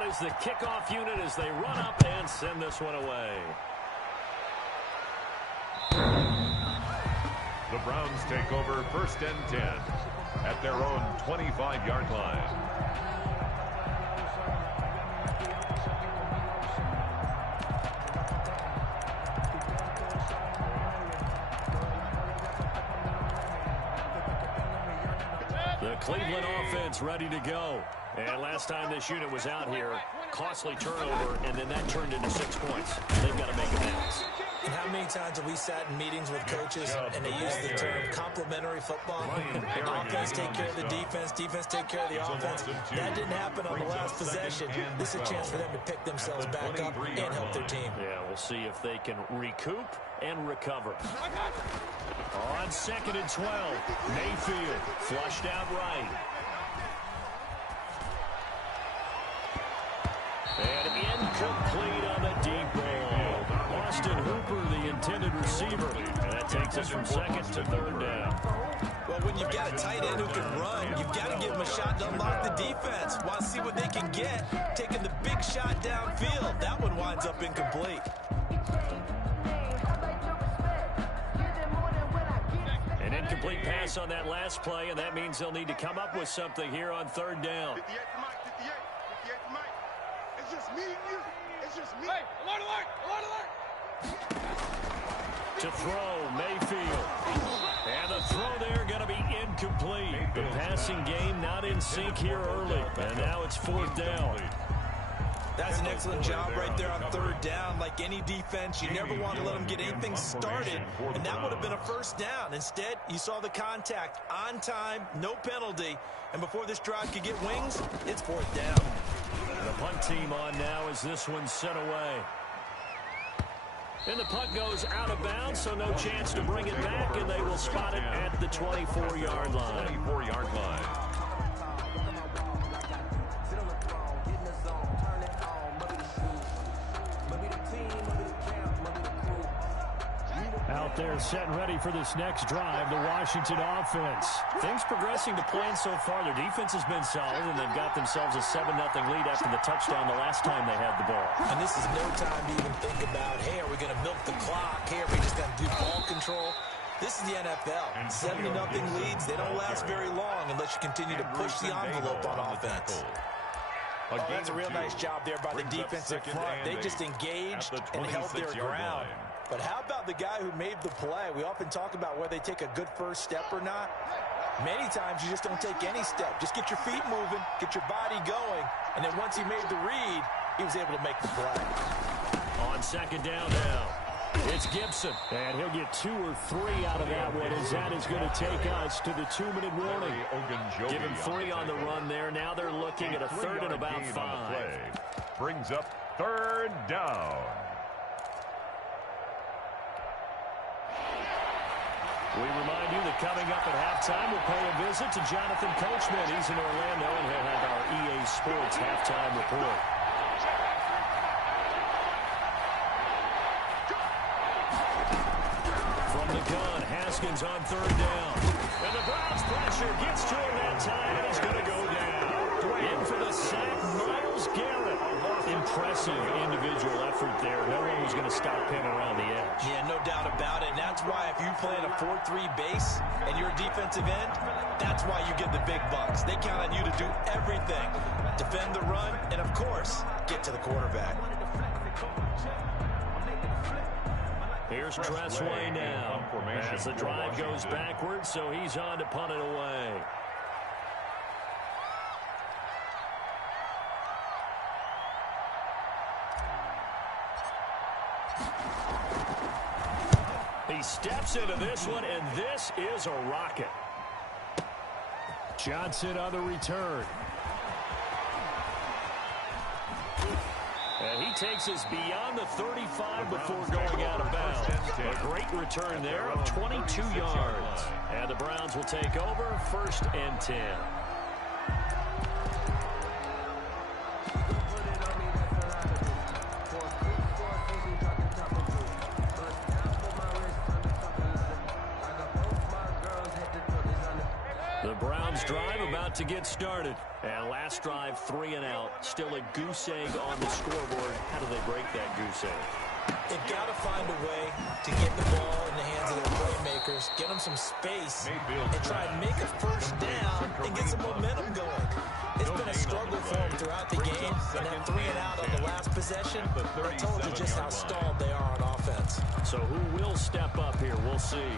out as the kickoff unit as they run up and send this one away. The Browns take over 1st and 10 at their own 25-yard line. The Cleveland offense ready to go. And last time this unit was out here, costly turnover, and then that turned into 6 points. They've got to make amends. And how many times have we sat in meetings with coaches and they use the term complementary football? Offense take care of the defense, defense take care of the offense. That didn't happen on the last possession. This is a chance for them to pick themselves back up and help their team. Yeah, we'll see if they can recoup and recover. On 2nd and 12, Mayfield flushed out right. And incomplete on the deep ball. Austin Hooper, the intended receiver. And that takes us from 2nd to 3rd down. Well, when you've got a tight end who can run, you've got to give him a shot to unlock the defense. Want to see what they can get. Taking the big shot downfield. That one winds up incomplete. An incomplete pass on that last play, and that means they'll need to come up with something here on 3rd down. 58 to Mike, 58 to Mike. It's just me and you. It's just me. Hey, alert, alert, alert, alert. To throw, Mayfield. And the throw there going to be incomplete. The passing game not in sync here early. And now it's 4th down. That's an excellent job right there on 3rd down. Like any defense, you never want to let them get anything started, and that would have been a 1st down. Instead, you saw the contact on time, no penalty, and before this drive could get wings, it's 4th down. The punt team on now as this one's sent away. And the punt goes out of bounds, so no chance to bring it back, and they will spot it at the 24-yard line. 24-yard line. Out there set and ready for this next drive, the Washington offense. Things progressing to plan so far. Their defense has been solid, and they've got themselves a 7-0 lead after the touchdown the last time they had the ball. And this is no time to even think about, hey, are we going to milk the clock? Hey, are we just going to do ball control? This is the NFL. 7-0 leads, they don't last very long unless you continue to push the envelope on offense. Oh, that's a real nice job there by the defensive front. They just engaged and held their ground. But how about the guy who made the play? We often talk about whether they take a good first step or not. Many times you just don't take any step. Just get your feet moving, get your body going, and then once he made the read, he was able to make the play. On 2nd down now, it's Gibson. And he'll get 2 or 3 out of that one as that is going to take us to the 2-minute warning. Give him 3 on the run there. Now they're looking at a 3rd and about 5. Brings up 3rd down. We remind you that coming up at halftime, we'll pay a visit to Jonathan Coachman. He's in Orlando, and he'll have our EA Sports halftime report. From the gun, Haskins on 3rd down. And the Browns pressure gets to him that time, and he's going to go down. In for the sack, Myles Garrett. Impressive individual effort there. No one was going to stop him around the edge. Yeah, no doubt about it. And that's why if you play in a 4-3 base and you're a defensive end, that's why you get the big bucks. They count on you to do everything. Defend the run and, of course, get to the quarterback. Here's Tressway now as the drive goes backwards, so he's on to punt it away. He steps into this one, and this is a rocket. Johnson on the return. And he takes us beyond the 35 before going out of bounds. A great return there of 22 yards. And the Browns will take over 1st and 10. The Browns drive about to get started. And last drive, 3 and out. Still a goose egg on the scoreboard. How do they break that goose egg? They've got to find a way to get the ball in the hands of their playmakers, get them some space, and try and make a first down and get some momentum going. It's been a struggle for them throughout the game, and that 3 and out on the last possession, that told you just how stalled they are on offense. So who will step up here? We'll see.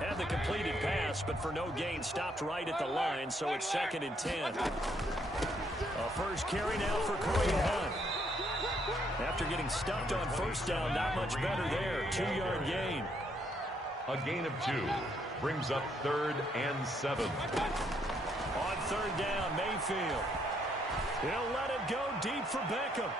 Had the completed pass, but for no gain, stopped right at the line, so it's 2nd and 10. A first carry now for Kareem Hunt. After getting stuffed on first down, not much better there. 2-yard gain. A gain of 2 brings up 3rd and 7. On 3rd down, Mayfield. He'll let it go deep for Beckham.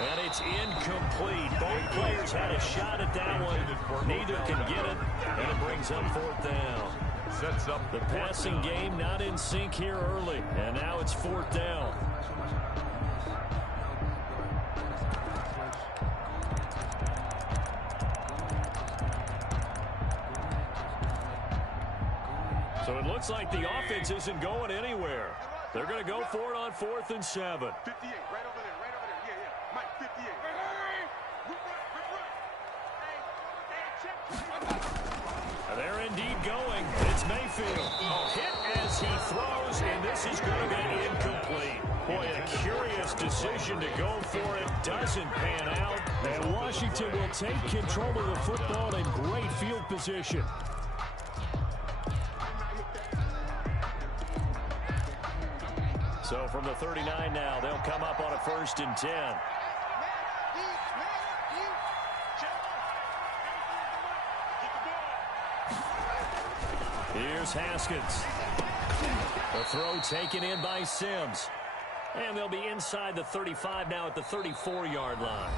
And it's incomplete. Both players had a shot at that one. Neither can get it, and it brings up 4th down. Sets up the passing game not in sync here early, and now it's 4th down. So it looks like the offense isn't going anywhere. They're going to go for it on 4th and 7. 58, right over there, right over there. Yeah, yeah. Mike, 58. They're indeed going. It's Mayfield. A hit as he throws, and this is going to be incomplete. Boy, a curious decision to go for it. Doesn't pan out. And Washington will take control of the football in great field position. So from the 39 now, they'll come up on a 1st and 10. Here's Haskins. The throw taken in by Sims. And they'll be inside the 35 now at the 34-yard line.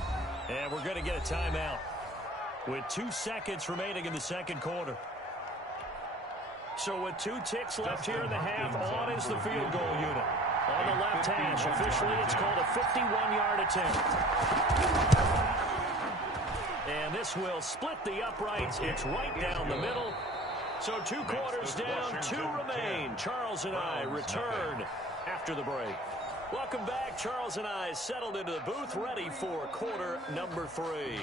And we're going to get a timeout with 2 seconds remaining in the 2nd quarter. So with 2 ticks left here in the half, on is the field goal unit. On the left hash, officially it's called a 51-yard attempt. And this will split the uprights. It's right down the middle. So 2 quarters down, 2 remain. Charles and I return after the break. Welcome back. Charles and I settled into the booth, ready for quarter number 3.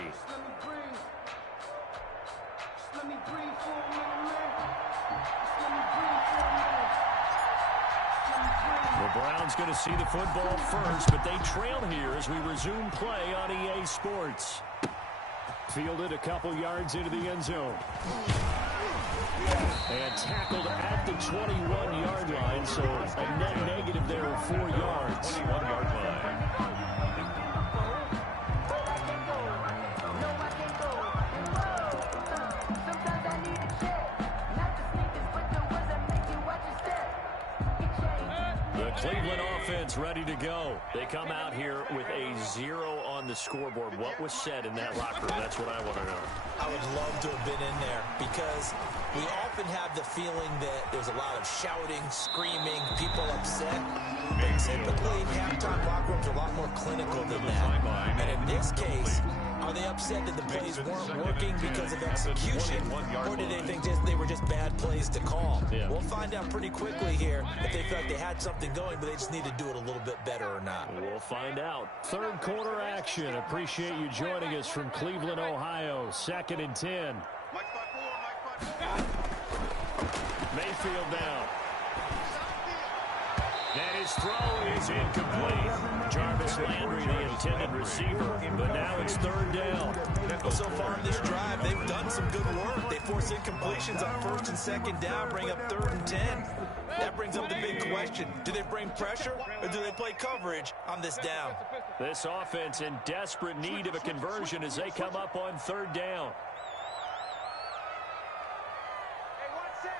The Browns going to see the football first, but they trail here as we resume play on EA Sports. Fielded a couple yards into the end zone. And tackled at the 21-yard line, so a net negative there of 4 yards. 21-yard line. Cleveland offense ready to go. They come out here with a 0 on the scoreboard. What was said in that locker room? That's what I want to know. I would love to have been in there because we often have the feeling that there's a lot of shouting, screaming, people upset. But typically, halftime locker rooms are a lot more clinical than that. And in this case, are they upset that the plays weren't working because of execution, or did they think they were just bad plays to call? Yeah. We'll find out pretty quickly here if they felt they had something going, but they just need to do it a little bit better or not. We'll find out. 3rd quarter action. Appreciate you joining us from Cleveland, Ohio. 2nd and 10. Mike 5-4, Mike 5-4. Mayfield down. And his throw is incomplete. Jarvis Landry, the intended receiver, but now it's 3rd down. Well, so far in this drive, they've done some good work. They force incompletions on 1st and 2nd down, bring up 3rd and 10. That brings up the big question. Do they bring pressure, or do they play coverage on this down? This offense in desperate need of a conversion as they come up on 3rd down. Hey, one set.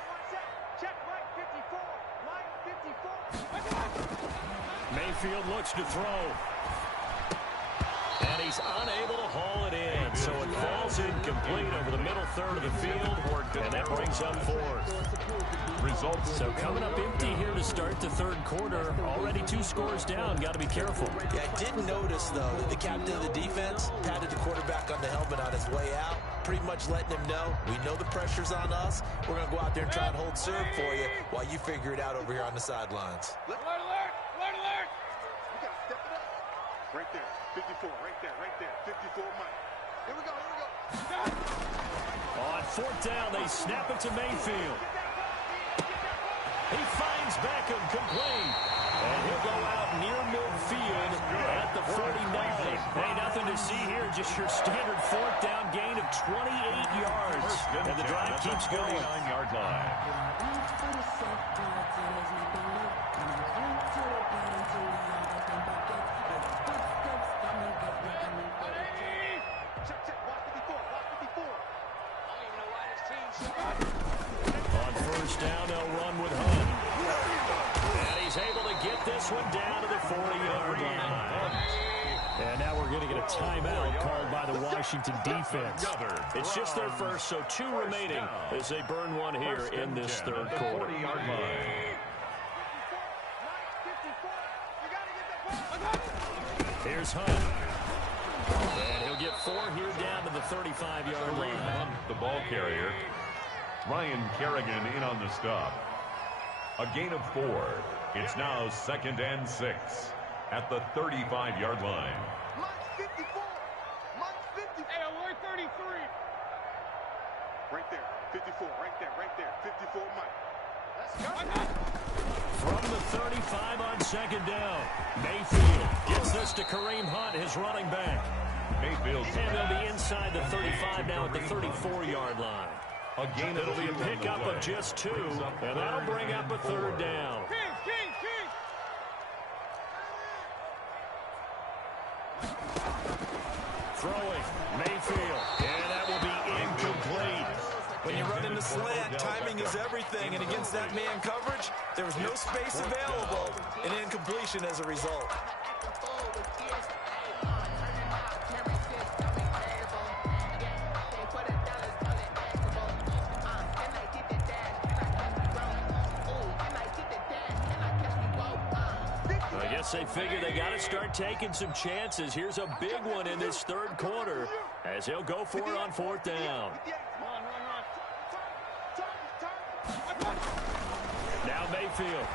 Check Mike 54. Mike 54. Mayfield looks to throw. And And he's unable to haul it in. So it falls incomplete over the middle third of the field. And that brings up fourth. Results. So coming up empty here to start the third quarter. Already 2 scores down. Got to be careful. Yeah, I did notice, though, that the captain of the defense patted the quarterback on the helmet on his way out, pretty much letting him know, we know the pressure's on us. We're going to go out there and try and hold serve for you while you figure it out over here on the sidelines. Alert, alert! Alert, alert! We got to step it up. Right there. 54. Right there. Right there. 54 Mike. Here we go. Here we go. On fourth down, they snap it to Mayfield. He finds Beckham complete. And he'll go out near midfield at the 49. Hey, nothing to see here. Just your standard fourth down gain of 28 yards. And the drive keeps going. 49-yard line. On first down, they'll run with Hunt. And he's able to get this one down to the 40-yard line. And now we're going to get a timeout called by the Washington defense. It's just their first, so 2 remaining as they burn one here in this third quarter. 40-yard line. Here's Hunt. And he'll get 4 here down to the 35-yard line. The ball carrier. Ryan Kerrigan in on the stop. A gain of 4. It's now 2nd and 6 at the 35-yard line. Mike 54. Mike 50. Hey, alert 33. Right there. 54. Right there. Right there. 54 Mike. Let's go. From the 35 on second down, Mayfield gets this to Kareem Hunt, his running back. Mayfield. And they'll be inside the 35 now at the 34-yard line. Again, It'll be a pickup of just 2, and that'll bring up a third down. Throwing, Mayfield, and that will be incomplete. When you run in the slant, timing is everything, and against that man coverage, there was no space available, and incompletion as a result. I guess they figure they got to start taking some chances. Here's a big one in this third quarter as he'll go for it on fourth down. Now Mayfield.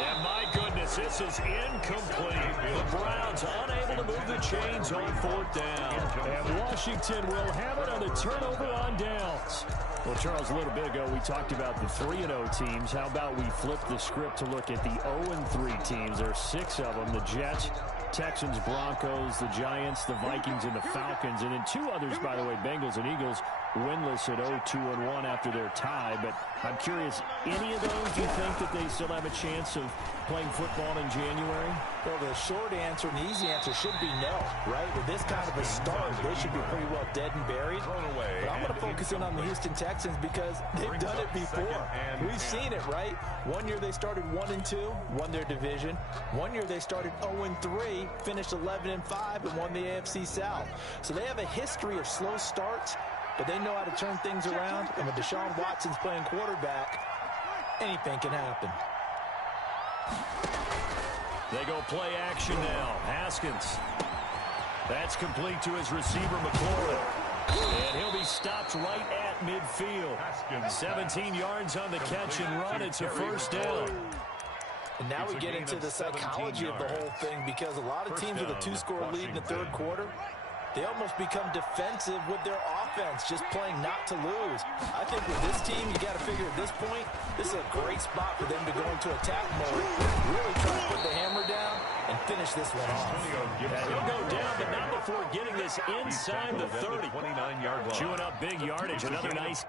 And my goodness, this is incomplete. The Browns unable to move the chains on fourth down. And Washington will have it on the turnover on downs. Well, Charles, a little bit ago we talked about the 3-0 teams. How about we flip the script to look at the 0-3 teams? There are 6 of them. The Jets, Texans, Broncos, the Giants, the Vikings, and the Falcons. And then 2 others, by the way, Bengals and Eagles, winless at 0-2-1 after their tie. But I'm curious, any of those, do you think that they still have a chance of playing football in January? Well, the short answer and the easy answer should be no, right? With this kind of a start, they should be pretty well dead and buried. But I'm going to focus in on the Houston Texans because they've done it before. We've seen it, right? One year they started 1-2, won their division. One year they started 0-3, finished 11-5, and won the AFC South. So they have a history of slow starts, but they know how to turn things around. And when Deshaun Watson's playing quarterback, anything can happen. They go play action now. Haskins. That's complete to his receiver, McLaurin. And he'll be stopped right at midfield. 17 yards on the catch and run. It's a first down. And now we get into the psychology of the whole thing because a lot of teams with a 2-score lead in the third quarter, they almost become defensive with their offense, just playing not to lose. I think with this team, you got to figure at this point, this is a great spot for them to go into attack mode, really try to put the hammer down and finish this one off. He'll go down, but not before getting this inside the 30. 29-yard line. Chewing up big yardage. Another nice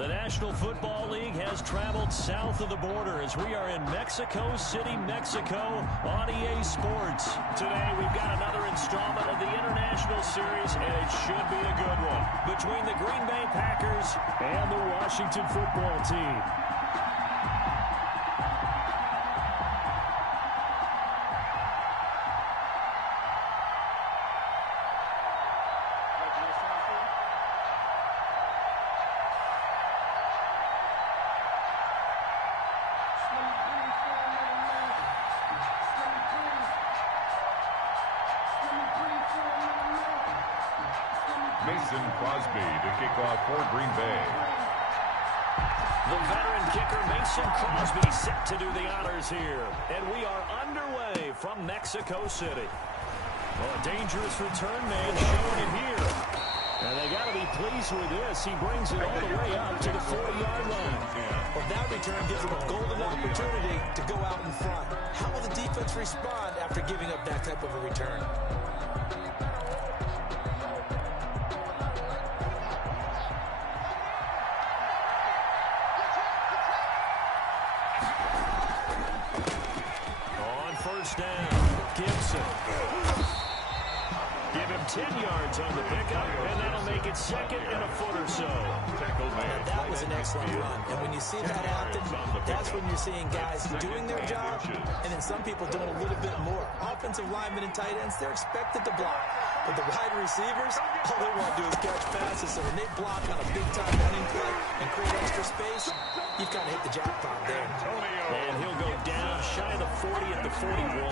The National Football League has traveled south of the border as we are in Mexico City, Mexico on EA Sports. Today we've got another installment of the International Series, and it should be a good one, between the Green Bay Packers and the Washington Football Team. Mason Crosby to kick off for Green Bay. The veteran kicker Mason Crosby set to do the honors here. And we are underway from Mexico City. Well, a dangerous return man showing it here. And they got to be pleased with this. He brings it all the way up to the 40-yard line. Well, that return gives them a golden opportunity to go out in front. How will the defense respond after giving up that type of a return? First down, Gibson. Give him 10 yards on the pickup, and that'll make it second and a foot or so. Now, that was an excellent run. And when you see that happen, that's when you're seeing guys doing their job, and then some people doing a little bit more. Offensive linemen and tight ends, they're expected to block. But the wide receivers, all they want to do is catch passes. So when they block on a big-time running play and create extra space, you've kind of hit the jackpot there. And he'll go down shy of the 40 at the 41.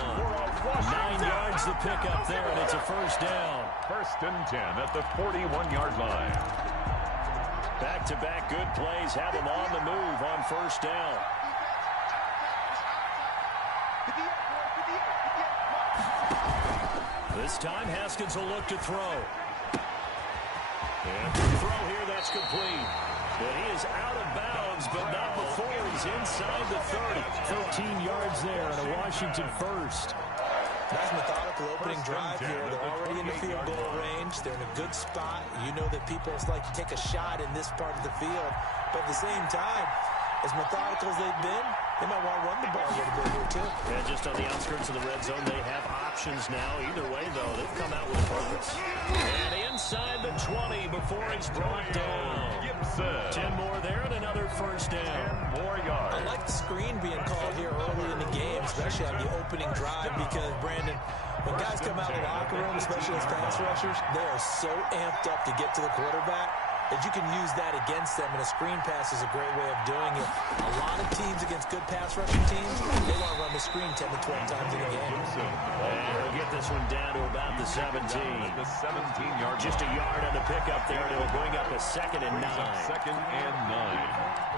9 yards to pick up there, and it's a first down. First and 10 at the 41-yard line. Back-to-back good plays have him on the move on first down. This time, Haskins will look to throw. And the throw here, that's complete. But he is out of bounds, but not before he's inside the 30. 13 yards there and a Washington first. Nice methodical opening drive here. They're already in the field goal range. They're in a good spot. You know that people like to take a shot in this part of the field. But at the same time, as methodical as they've been, they might want to run the ball a little bit here, too. Yeah, just on the outskirts of the red zone, they have options now. Either way, though, they've come out with a purpose. And inside the 20 before he's brought down. 10 more there and another first down. 10 more yards. I like the screen being called here early in the game, especially on the opening drive, because, Brandon, when guys come out of the locker room, especially as pass rushers, they are so amped up to get to the quarterback that you can use that against them, and a screen pass is a great way of doing it. A lot of teams against good pass rushing teams, they want to run the screen 10 to 12 times in a game. And he'll get this one down to about the 17. The 17-yard. Just a yard on the pickup there, and it'll bring up a second and 9. Second and 9.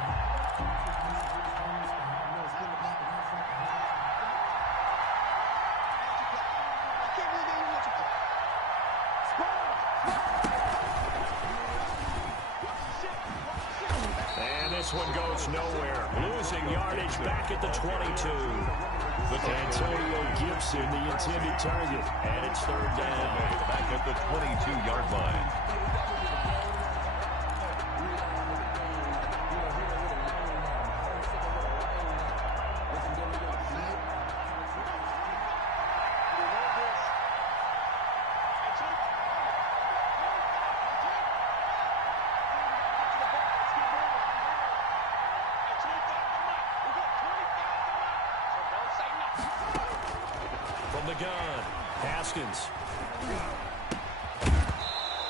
This one goes nowhere. Losing yardage back at the 22. Antonio Gibson, the intended target. And it's third down. Back at the 22-yard line. From the gun, Haskins.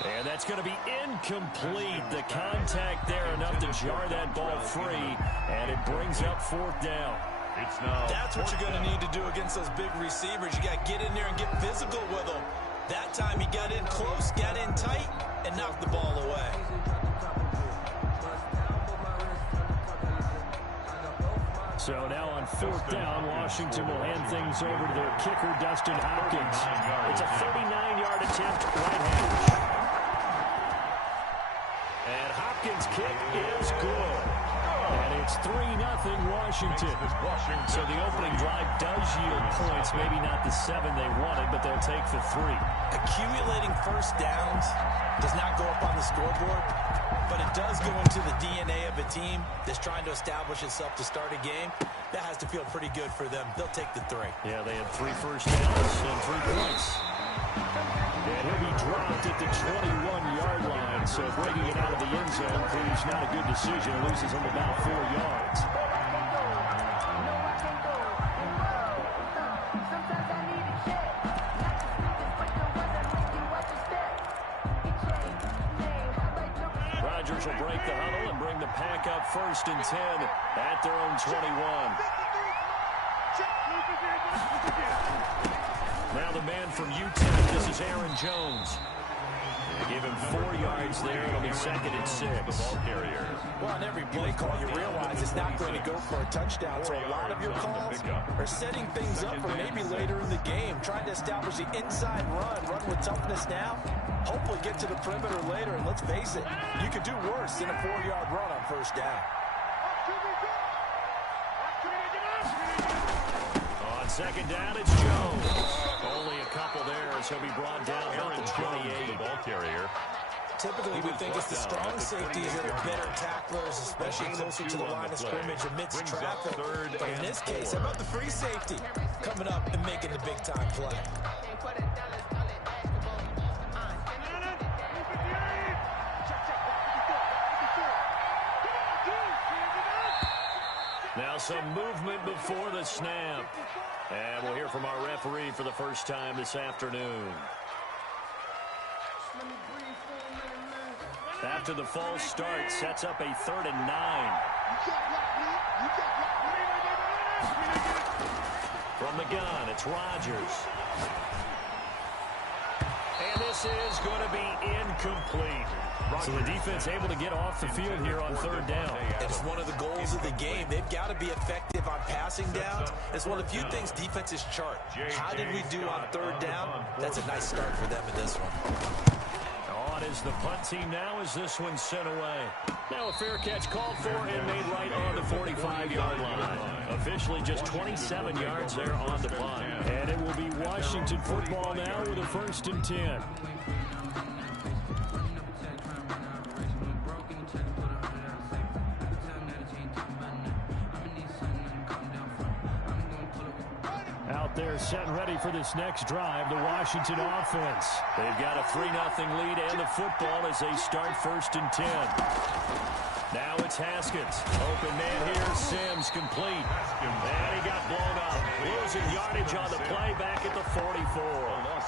And that's going to be incomplete. The contact there enough to jar that ball free, and it brings up fourth down. That's what you're going to need to do against those big receivers. You got to get in there and get physical with them. That time he got in close, got in tight, and knocked the ball away. So now on fourth down, Washington will hand things over to their kicker, Dustin Hopkins. It's a 39-yard attempt right hash. And Hopkins' kick is good. And it's 3-0 Washington. So the opening drive does yield points, maybe not the 7 they wanted, but they'll take the 3. Accumulating first downs does not go up on the scoreboard, but it does go into the DNA of a team that's trying to establish itself to start a game. That has to feel pretty good for them. They'll take the 3. Yeah, they had 3 first downs and 3 points. And he'll be dropped at the 21-yard line, so breaking it out of the end zone proves not a good decision. Loses him about 4 yards. Rodgers will break the huddle and bring the pack up 1st and 10 at their own 21. Now the man from Utah, this is Aaron Jones. They give him 4 yards there. It'll be 2nd and 6. The ball carrier. Well, on every play call, you realize it's not going to go for a touchdown. So a lot of your calls are setting things up for maybe later in the game, trying to establish the inside run with toughness now. Hopefully get to the perimeter later, and let's face it, you could do worse than a 4-yard run on 1st down. On 2nd down, it's Jones. Only a couple there as he'll be brought down at the 28. The ball carrier. Typically, we think it's the strong safeties that are better tacklers, especially closer to the line of scrimmage amidst traffic. But in this case, how about the free safety coming up and making the big-time play? Now some movement before the snap. And we'll hear from our referee for the first time this afternoon. After the false start, sets up a 3rd and 9. From the gun, it's Rodgers. And this is going to be incomplete. So the defense able to get off the field here on 3rd down. It's one of the goals of the game. They've got to be effective on passing downs. It's one of the few things defenses chart. How did we do on 3rd down? That's a nice start for them in this one. On is the punt team now as this one's sent away. Now a fair catch called for and made right on the 45-yard line. Officially just 27 yards there on the punt. And it will be Washington football now with a 1st and 10. Out there set and ready for this next drive, the Washington offense. They've got a 3-0 lead and the football as they start 1st and 10. Now it's Haskins. Open man here, Sims complete. And he got blown up. Losing yardage on the play back at the 44.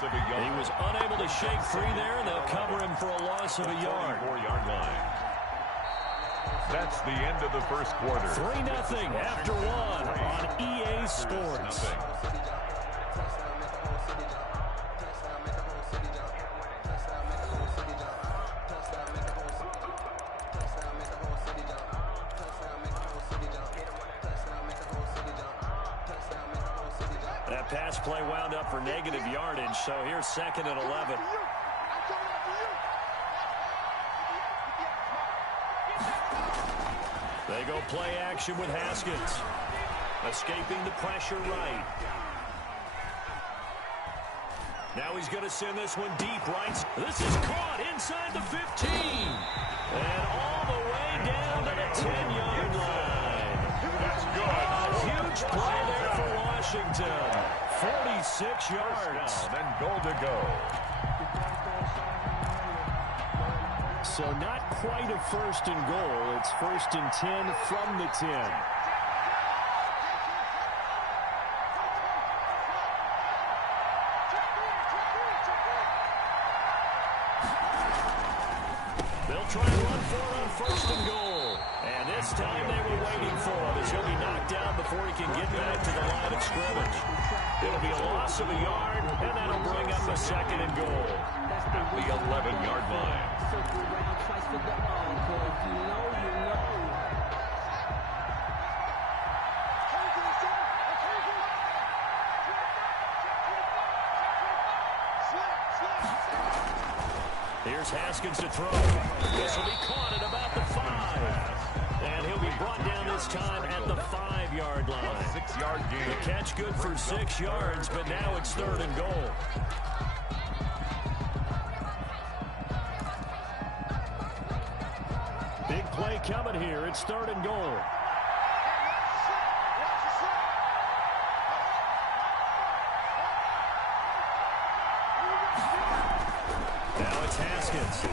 He was unable to shake free there, and they'll cover him for a loss of a yard. 4-yard line. That's the end of the first quarter. 3-0 after 1 on EA Sports. That pass play wound up for negative yardage, so here's 2nd and 11. They go play action with Haskins. Escaping the pressure right. Now he's going to send this one deep right. This is caught inside the 15. And all the way down to the 10-yard line. That's good. A huge play there for Washington. 46 yards. And goal to go. So not quite a 1st and goal. It's 1st and 10 from the 10. They'll try and run for it on 1st and goal. And this time they were waiting for him as he'll be knocked down before he can get back to the line of scrimmage. It'll be a loss of a yard, and that'll bring up a 2nd and goal. At the 11-yard line. Here's Haskins to throw. This will be caught at about the 5. And he'll be brought down this time at the 5-yard line. 6-yard gain. The catch good for 6 yards, but now it's 3rd and goal. Big play coming here. It's 3rd and goal. Now it's Haskins.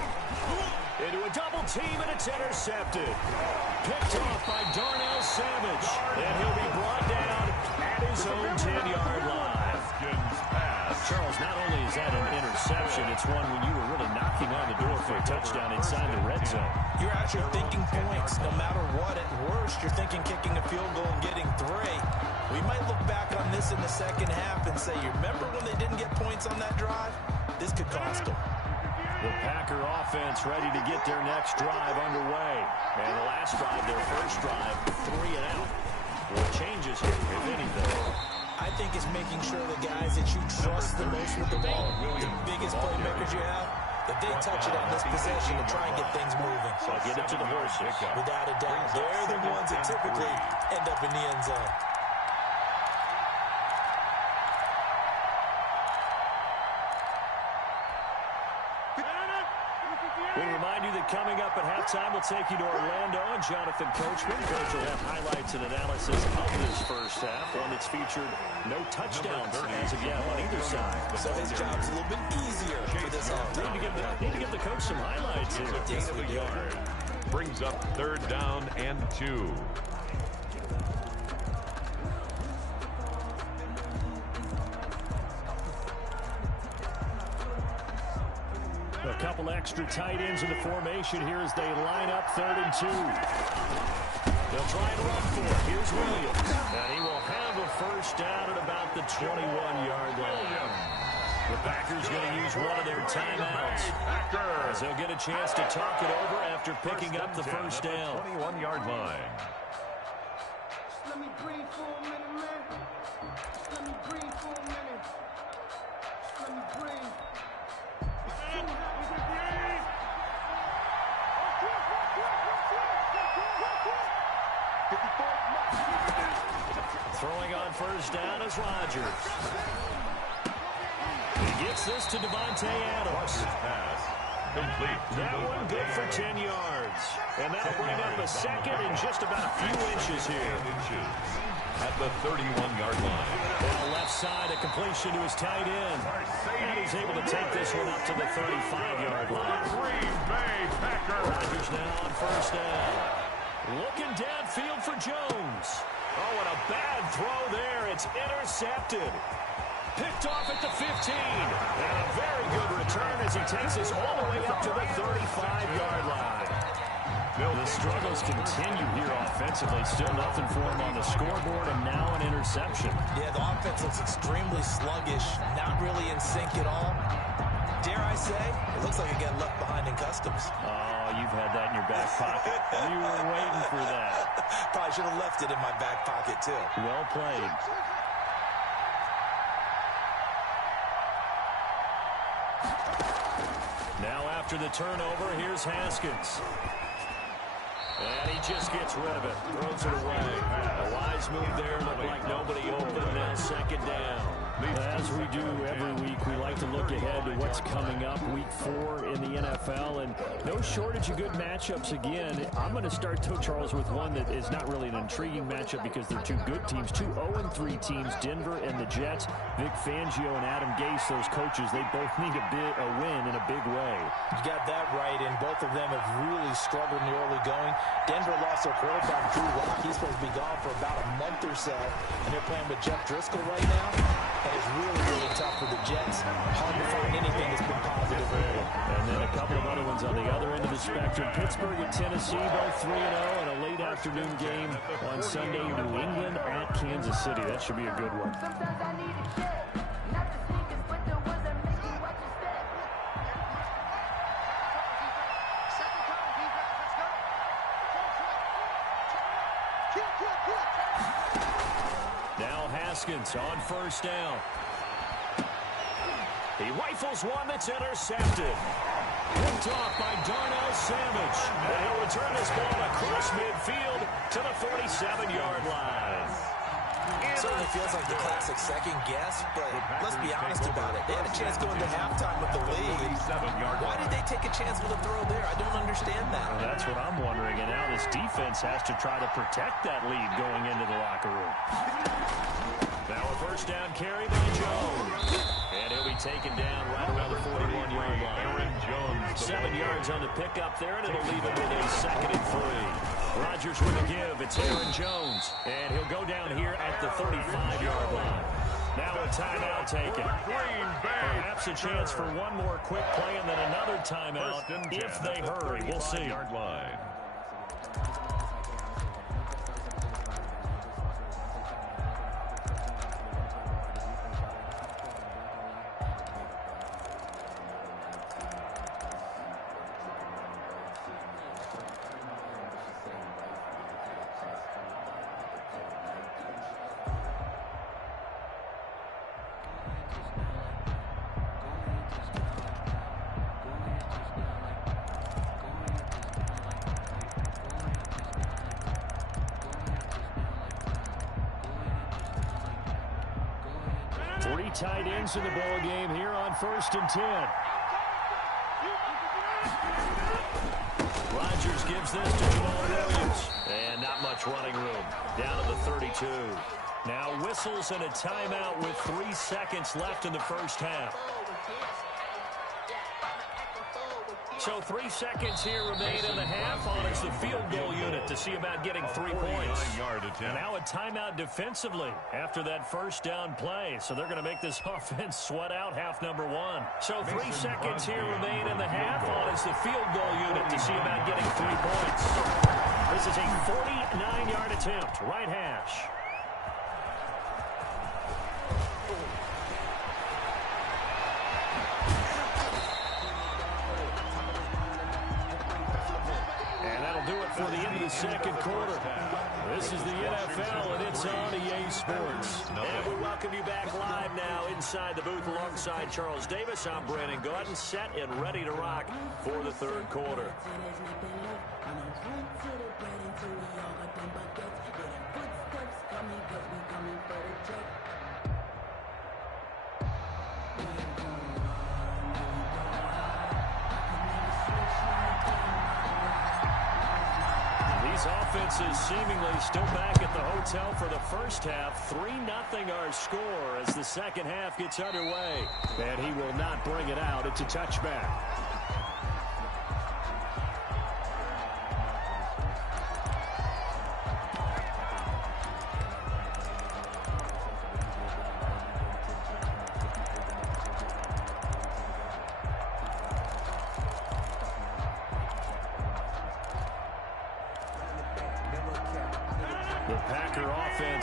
Into a double team, and it's intercepted. Picked off by Darnell Savage. And he'll be brought down at his own 10-yard line. Haskins pass. Charles, not only is that an interception, it's one when you were really knocking on the door for a touchdown inside the red zone. You're actually thinking points no matter what. At worst, you're thinking kicking a field goal and getting 3. We might look back on this in the second half and say, you remember when they didn't get points on that drive? This could cost them. The Packer offense ready to get their next drive underway. And the last drive, their first drive, 3 and out. What changes here, if anything? I think it's making sure the guys that you trust the most with the ball, the biggest playmakers you have, that they touch it on this possession to try and get things moving. So get it to the horses. Without a doubt, they're the ones that typically end up in the end zone. We remind you that coming up at halftime, we'll take you to Orlando and Jonathan Coachman. Coach will have highlights and analysis of this first half, one that's featured no touchdowns as of yet on either side. So his job's a little bit easier for this halftime. Need to give the coach some highlights here. Yes, we do. Brings up 3rd down and 2. A couple extra tight ends in the formation here as they line up 3rd and 2. They'll try and run for it. Here's Williams. And he will have a first down at about the 21-yard line. The Packers going to use one of their timeouts as they'll get a chance to talk it over after picking up the first down. 21-yard line. Let me breathe for a minute, man. Let me breathe for a minute. Let me breathe. Throwing on first down is Rodgers. He gets this to Devontae Adams. Pass. Complete. That one good for 10 yards. And that'll bring up a second in just about a few inches here. At the 31-yard line. On the left side, a completion to his tight end. And he's able to take this one up to the 35-yard line. Green Bay Packers. Rodgers now on first down. Looking downfield for Jones. Oh, and a bad throw there. It's intercepted. Picked off at the 15. And a very good return as he takes us all the way up to the 35-yard line. The struggles continue here offensively. Still nothing for him on the scoreboard, and now an interception. Yeah, the offense looks extremely sluggish, not really in sync at all. Dare I say, it looks like it got left behind in customs. Oh, you've had that in your back pocket. You were waiting for that. Probably should have left it in my back pocket, too. Well played. Now after the turnover, here's Haskins. And he just gets rid of it. Throws it away. A wise move there. Looked like nobody open. Now 2nd down. As we do every week, we like to look ahead to what's coming up week 4 in the NFL. And no shortage of good matchups again. I'm going to start, Charles, with one that is not really an intriguing matchup because they're two good teams. 2 0-3 teams, Denver and the Jets. Vic Fangio and Adam Gase, those coaches, they both need a win in a big way. You got that right, and both of them have really struggled in the early going. Denver lost their quarterback, Drew Lock. He's supposed to be gone for about a month or so, and they're playing with Jeff Driscoll right now. And it's really, really tough for the Jets. Hard to find anything that's been positive here. And then a couple of other ones on the other end of the spectrum. Pittsburgh and Tennessee, both 3-0, and a late afternoon game on Sunday. New England at Kansas City. That should be a good one. Sometimes I need a check. Not the sneakers, but the ones that make you watch your step. Second down, defense. Let's go. Now Haskins on first down. He rifles one that's intercepted. Picked off by Darnell Savage. And he'll return this ball across midfield to the 47-yard line. Certainly feels like the classic second guess, but let's be honest about it. They had a chance going to halftime with the lead. Why did they take a chance with a throw there? I don't understand that. Well, that's what I'm wondering, and now this defense has to try to protect that lead going into the locker room. Now a first down carry by Jones. And he'll be taken down right around the 41-yard line. Aaron Jones. 7 yards on the pickup there, and it'll leave it with a 2nd and 3. Rodgers with a give. It's Aaron Jones. And he'll go down here at the 35-yard line. Now a timeout taken. Perhaps a chance for one more quick play and then another timeout if they hurry. We'll see. Yard line. Three tight ends in the ball game here on 1st and 10. Rodgers gives this to Jamal Williams. And not much running room. Down to the 32. Now whistles and a timeout with 3 seconds left in the first half. So 3 seconds here remain in the half on as the field goal unit to see about getting 3 points. And now a timeout defensively after that first down play. So they're going to make this offense sweat out half number 1. So 3 seconds here remain in the half on as the field goal unit to see about getting 3 points. This is a 49-yard attempt, right hash. For the end of the second quarter. This is the NFL, and it's on EA Sports. And we welcome you back live now inside the booth alongside Charles Davis. I'm Brandon Gaudin, set and ready to rock for the third quarter. Offense is seemingly still back at the hotel for the first half. 3-0 our score as the second half gets underway. And he will not bring it out. It's a touchback.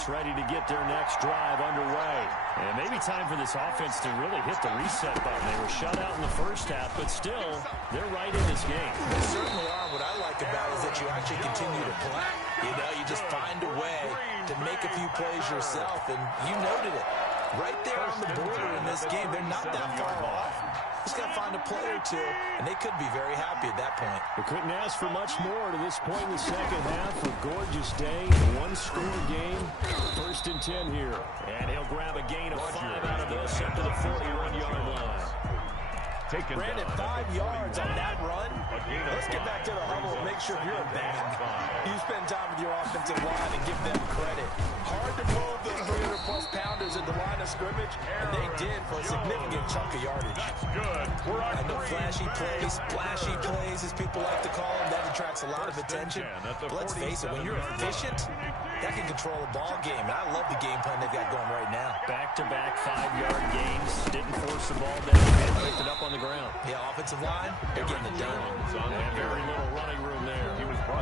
Ready to get their next drive underway. And maybe time for this offense to really hit the reset button. They were shut out in the first half, but still, they're right in this game. They certainly are. What I like about it is that you actually continue to play. You know, you just find a way to make a few plays yourself, and you noted it. Right there on the border in this game, they're not that far off. Just got to find a play or two, and they could be very happy at that point. We couldn't ask for much more to this point in the second half. A gorgeous day, one-score game. 1st and 10 here. And he'll grab a gain of 5 out of this up to the 41-yard line. Brandon, 5 yards on that run. Let's get back to the huddle and make sure you're a back. You spend time with your offensive line and give them credit. Hard to move those 300-plus pounders at the line of scrimmage, and they did for a significant chunk of yardage. That's good. I know flashy plays, splashy plays, as people like to call them, that attracts a lot of attention. But let's face it, when you're efficient, that can control a ball game. And I love the game plan they've got going right now. Back-to-back 5-yard gains. Didn't force the ball down and picked it up on the ground. Yeah, offensive line, they're getting it done. And very little running room there.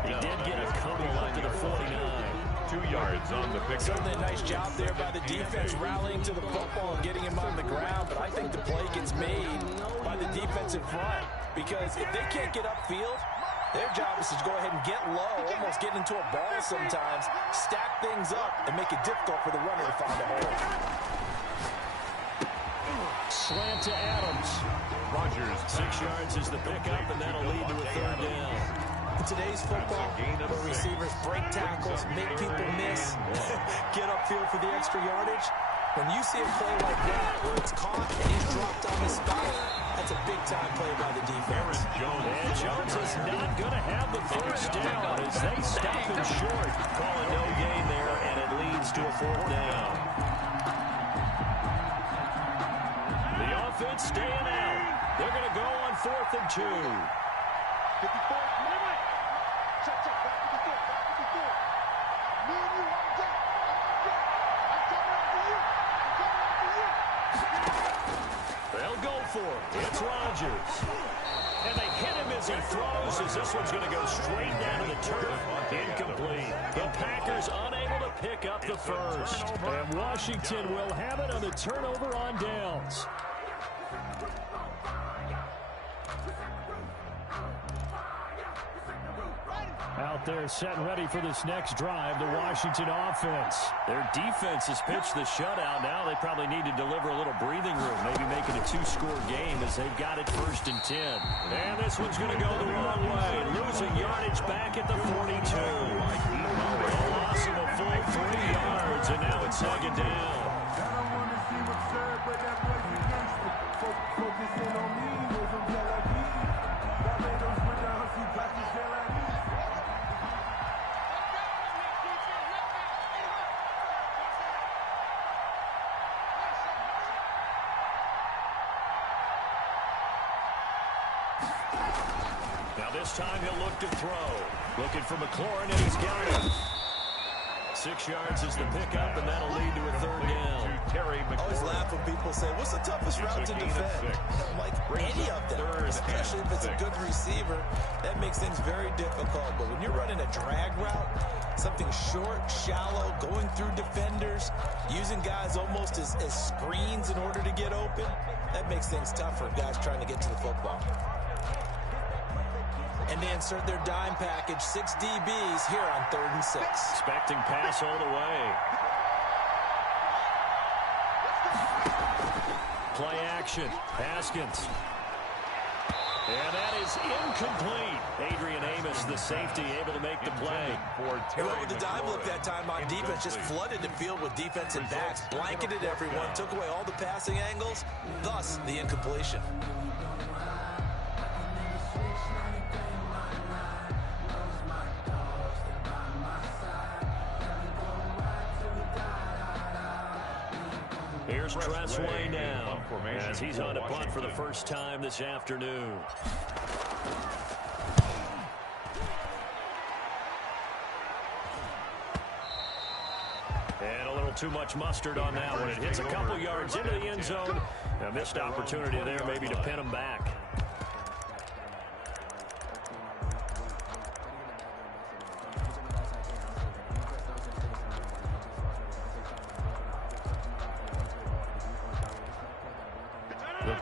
He did get a couple up to the 49. 2 yards on the pick. Certainly a nice job there by the defense rallying to the football and getting him on the ground, but I think the play gets made by the defensive front because if they can't get upfield, their job is to go ahead and get low, almost get into a ball sometimes, stack things up, and make it difficult for the runner to find a hole. slant to Adams. Rodgers. 6 yards is the pickup, and that'll lead to a third down. In today's football, where receivers break tackles, make people miss, get upfield for the extra yardage, when you see a play like that where it's caught and he's dropped on the spot, that's a big-time play by the defense. And Jones is not going to have the first down as they stop him short. Calling no gain there, and it leads to a fourth down. The offense staying out. They're going to go on 4th and 2. 54. Check, back to the floor. Me and you on deck. I'm coming after you. They'll go for it. It's Rodgers. And they hit him as he throws, as this one's going to go straight down to the turf. Incomplete. The Packers unable to pick up the first. And Washington will have it on the turnover on downs. Out there set and ready for this next drive, the Washington offense. Their defense has pitched the shutout. Now they probably need to deliver a little breathing room, maybe make it a 2-score game as they've got it 1st and 10. And this one's going to go the wrong way, losing yardage back at the 42. A loss of a full 3 yards, and now it's 2nd down. This time he'll look to throw. Looking for McLaurin, and he's got it. 6 yards is the pickup, and that'll lead to a 3rd down. I always laugh when people say, what's the toughest route to defend? I'm like, any of them, especially if it's a good receiver. That makes things very difficult. But when you're running a drag route, something short, shallow, going through defenders, using guys almost as screens in order to get open, that makes things tough for guys trying to get to the football. And they insert their dime package, 6 DBs here on 3rd and 6. Expecting pass all the way. Play action. Haskins. And that is incomplete. Adrian Amos, the safety, able to make the play. He went with the dime look that time on defense, just flooded the field with defensive backs, blanketed everyone, took away all the passing angles, thus the incompletion. Here's Tressway now, as he's on a punt for the first time this afternoon. And a little too much mustard on that one. It hits a couple yards into the end zone. A missed opportunity there maybe to pin him back.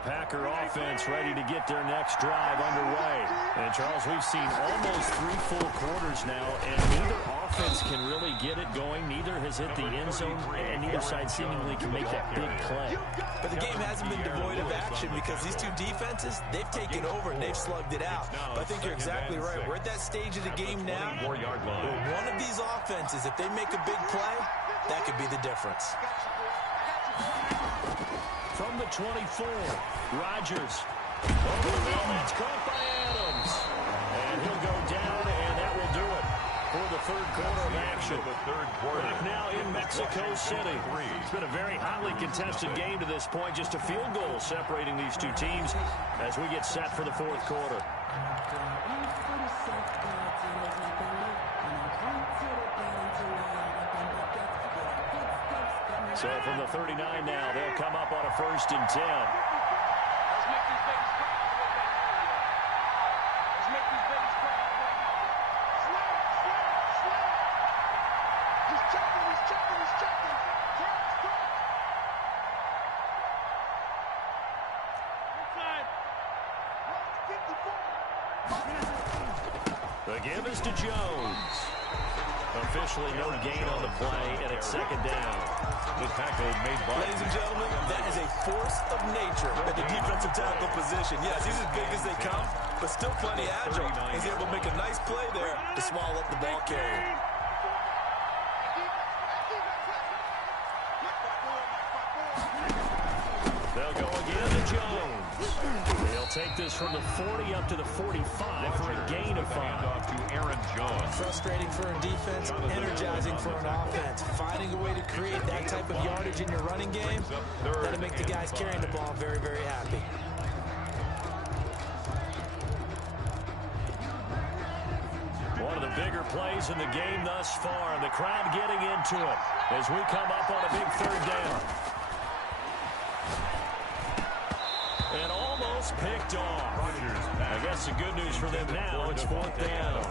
Packer offense ready to get their next drive underway. And, Charles, we've seen almost 3 full quarters now, and neither offense can really get it going. Neither has hit the end zone, and neither side seemingly can make that big play. But the game hasn't been devoid of action because these two defenses, they've taken over and they've slugged it out. But I think you're exactly right. We're at that stage of the game now where one of these offenses, if they make a big play, that could be the difference. From the 24, Rodgers. Over the middle, that's caught by Adams. And he'll go down, and that will do it for the 3rd quarter of action. Back now in Mexico City. It's been a very hotly contested game to this point. Just a field goal separating these two teams as we get set for the 4th quarter. So from the 39 now, they'll come up on a 1st and 10. Let's make these babies cry. Let's make these babies cry. Slow. He's checking. Inside. The give is to Jones. Officially no gain on the play, and it's second down. The tackle made by... Ladies and gentlemen, that is a force of nature at the defensive tackle position. Yes, he's as big as they come, but still plenty agile. He's able to make a nice play there to swallow up the ball carrier. They'll go again to Jones. They'll take this from the 40 up to the 45 for a gain of 5. Off to Aaron Jones. Frustrating for a defense, energizing for an offense. Finding a way to create that type of yardage in your running game, that'll make the guys carrying the ball very, very happy. One of the bigger plays in the game thus far, and the crowd getting into it as we come up on a big third down. And almost picked off. I guess the good news for them now, it's fourth down.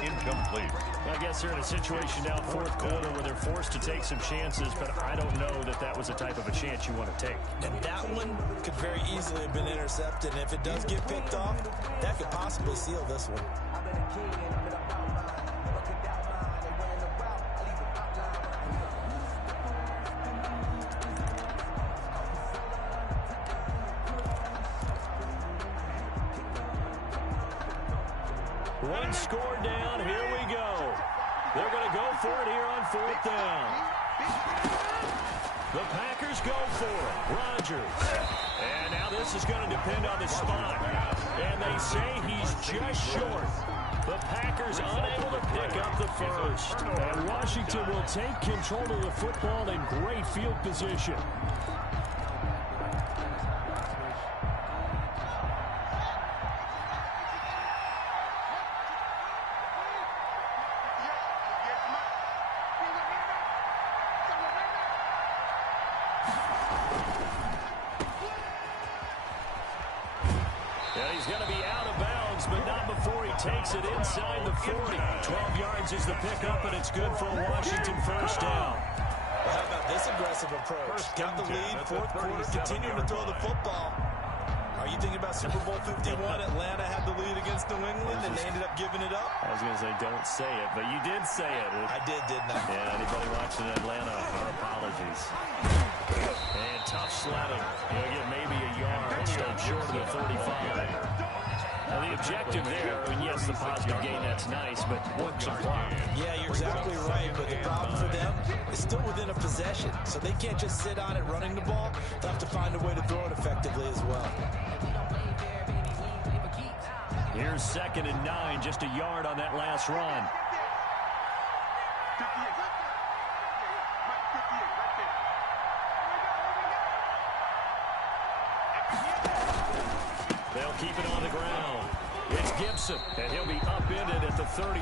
Incomplete. I guess they're in a situation now, fourth quarter, where they're forced to take some chances, but I don't know that that was the type of a chance you want to take. And that one could very easily have been intercepted. And if it does get picked off, that could possibly seal this one. One score down, here we go. They're going to go for it here on fourth down. The Packers go for it. Rodgers. And now this is going to depend on the spot. And they say he's just short. The Packers unable to pick up the first. And Washington will take control of the football in great field position. He's going to be out of bounds, but not before he takes it inside the 40. 12 yards is the pickup, and it's good for a Washington first down. Well, how about this aggressive approach? Got the lead, fourth quarter, continuing to throw the football. Are you thinking about Super Bowl 51? Atlanta had the lead against New England, and they ended up giving it up? I was going to say, don't say it, but you did say it. I did, didn't I? Yeah, anybody watching Atlanta, our apologies. And tough sledding. He'll get maybe a yard, still short of the 35. Now, the objective there, I mean, yes, the positive gain, that's nice, but works are clock. Yeah, you're exactly right, but the problem for them is still within a possession, so they can't just sit on it running the ball. They'll have to find a way to throw it effectively as well. Here's 2nd and 9, just a yard on that last run. They'll keep it on the ground. It's Gibson, and he'll be upended at the 33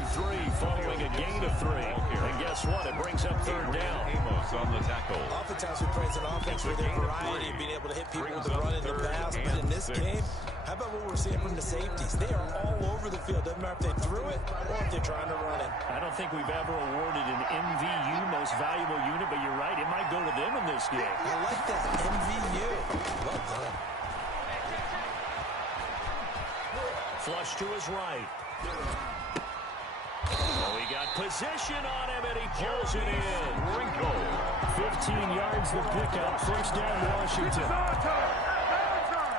following a gain of 3. And guess what? It brings up third down. Amos on the tackle. Oftentimes we praise an offense for their variety of being able to hit people with the run and the pass, but in this game, how about what we're seeing from the safeties? They are all over the field. Doesn't matter if they threw it or if they're trying to run it. I don't think we've ever awarded an MVU, most valuable unit, but you're right. It might go to them in this game. I like that. MVU. Well done. Flush to his right. Oh, he got position on him, and he pulls it in. Wrinkle. 15 yards the pickup. First down, Washington.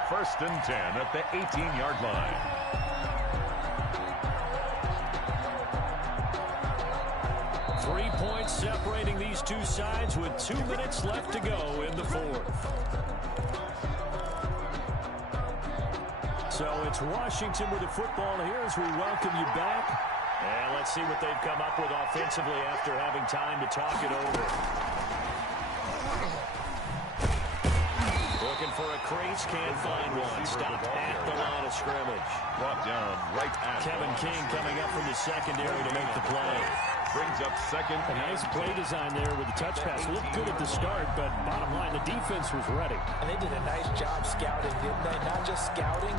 1st and 10 at the 18-yard line. Three points separating these two sides with 2 minutes left to go in the fourth. So it's Washington with the football here as we welcome you back. And let's see what they've come up with offensively after having time to talk it over. Looking for a crease, can't find one. Stopped at the line of scrimmage. Brought down right at Kevin King coming up from the secondary to make the play. Brings up 2nd. A nice play design there with the touch pass. Looked good at the start, but bottom line, the defense was ready. And they did a nice job scouting, didn't they? Not just scouting,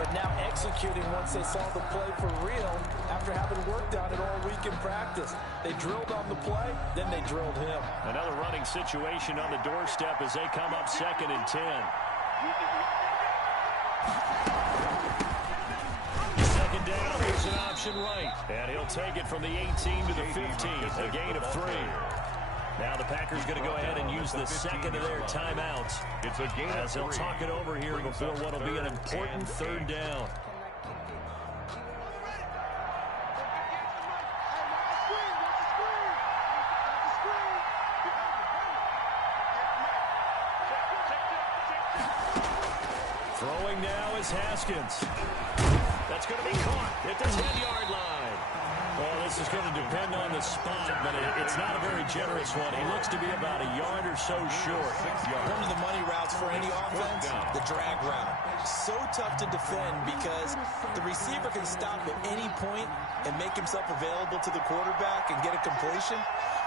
but now executing once they saw the play for real after having worked on it all week in practice. They drilled on the play, then they drilled him. Another running situation on the doorstep as they come up 2nd and 10. Second down, here's an option. option right. And he'll take it from the 18 to the 15, a gain of 3. Now the Packers going to go ahead and use the second of their timeouts. It's a gain as they'll talk it over here before what will be an important third down. Throwing now is Haskins. That's going to be caught at the 10-yard line. Well, this is going to depend on the spot, but it's not a very generous one. He looks to be about a yard or so short. One of the money routes for any offense, the drag route. So tough to defend because the receiver can stop at any point and make himself available to the quarterback and get a completion.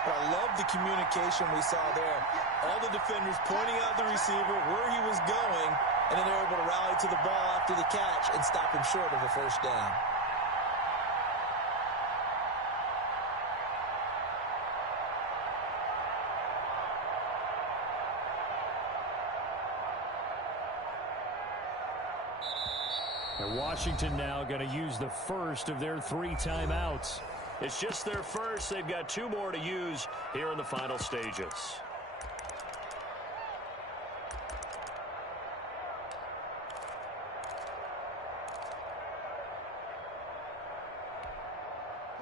But I love the communication we saw there. All the defenders pointing out the receiver, where he was going, and then they're able to rally to the ball after the catch and stop him short of a first down. And Washington now going to use the first of their 3 timeouts. It's just their first. They've got 2 more to use here in the final stages.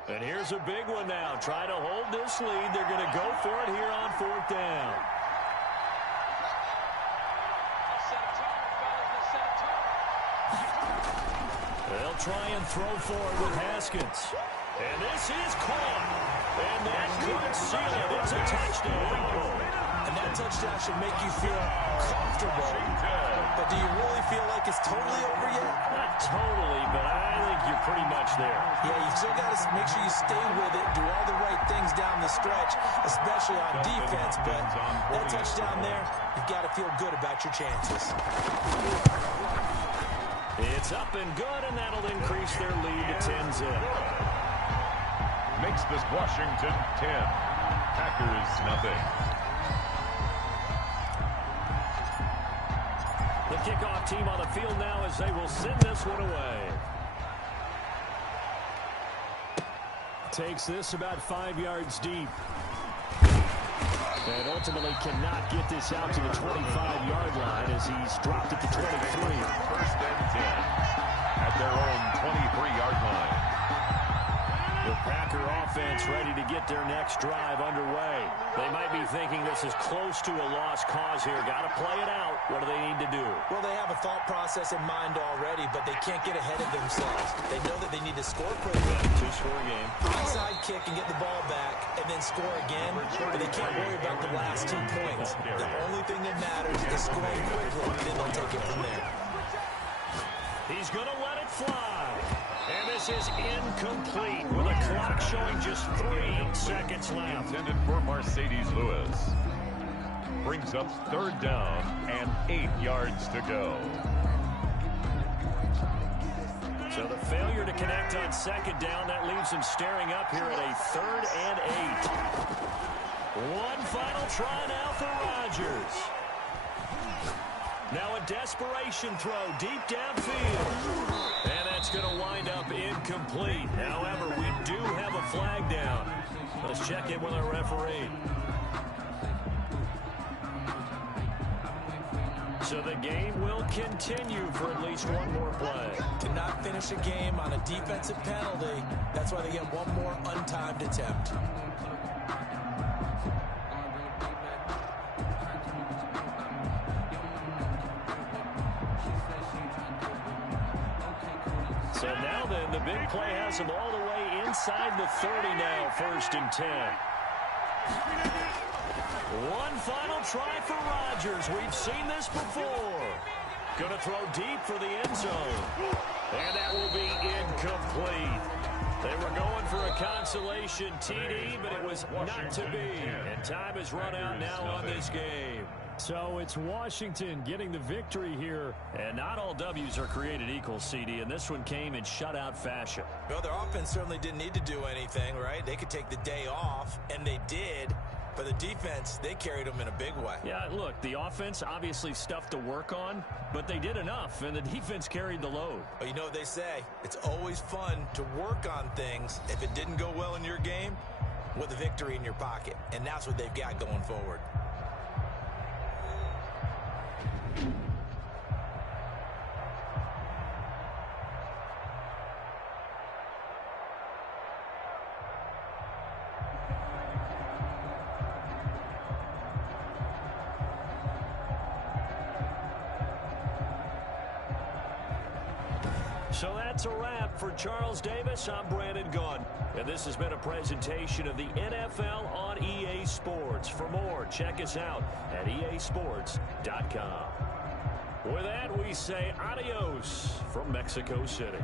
And here's a big one now. Try to hold this lead. They're going to go for it here on 4th down. They'll try and throw forward with Haskins. And this is caught. And that could seal it. It's a touchdown. And that touchdown should make you feel comfortable. But do you really feel like it's totally over yet? Not totally, but I think you're pretty much there. Yeah, you still got to make sure you stay with it, do all the right things down the stretch, especially on defense. But that touchdown there, you've got to feel good about your chances. It's up and good, and that'll increase their lead to 10-zip. Makes this Washington 10. Packers nothing. The kickoff team on the field now as they will send this one away. Takes this about 5 yards deep. And ultimately cannot get this out to the 25-yard line as he's dropped it to 23. First and 10 at their own 23-yard line. The Packer offense ready to get their next drive underway. They might be thinking this is close to a lost cause here. Got to play it out. What do they need to do? Well, they have a thought process in mind already, but they can't get ahead of themselves. They know that they need to score quickly. 2-score game. Onside kick and get the ball back and then score again, but they can't worry about the last 2 points. The only thing that matters is scoring quickly, and then they'll take it from there. He's going to let it fly. And this is incomplete with a clock showing just 3 seconds left. Intended for Mercedes Lewis. Brings up 3rd down and 8 yards to go. So the failure to connect on 2nd down, that leaves him staring up here at a 3rd and 8. One final try now for Rodgers. Now a desperation throw deep downfield. And that's going to wind up incomplete. However, we do have a flag down. Let's check in with our referee. So the game will continue for at least one more play. To not finish a game on a defensive penalty, that's why they get one more untimed attempt. So now then, the big play has him all the way inside the 30 now, 1st and 10. One final try for Rodgers. We've seen this before. Going to throw deep for the end zone. And that will be incomplete. They were going for a consolation TD, but it was not to be. And time has run out now on this game. So it's Washington getting the victory here. And not all W's are created equal, CD, and this one came in shutout fashion. Well, their offense certainly didn't need to do anything, right? They could take the day off, and they did. For the defense, they carried them in a big way. Yeah, look, the offense obviously stuff to work on, but they did enough, and the defense carried the load. But you know what they say, it's always fun to work on things if it didn't go well in your game with a victory in your pocket, and that's what they've got going forward. So that's a wrap for Charles Davis. I'm Brandon Gunn. And this has been a presentation of the NFL on EA Sports. For more, check us out at easports.com. With that, we say adios from Mexico City.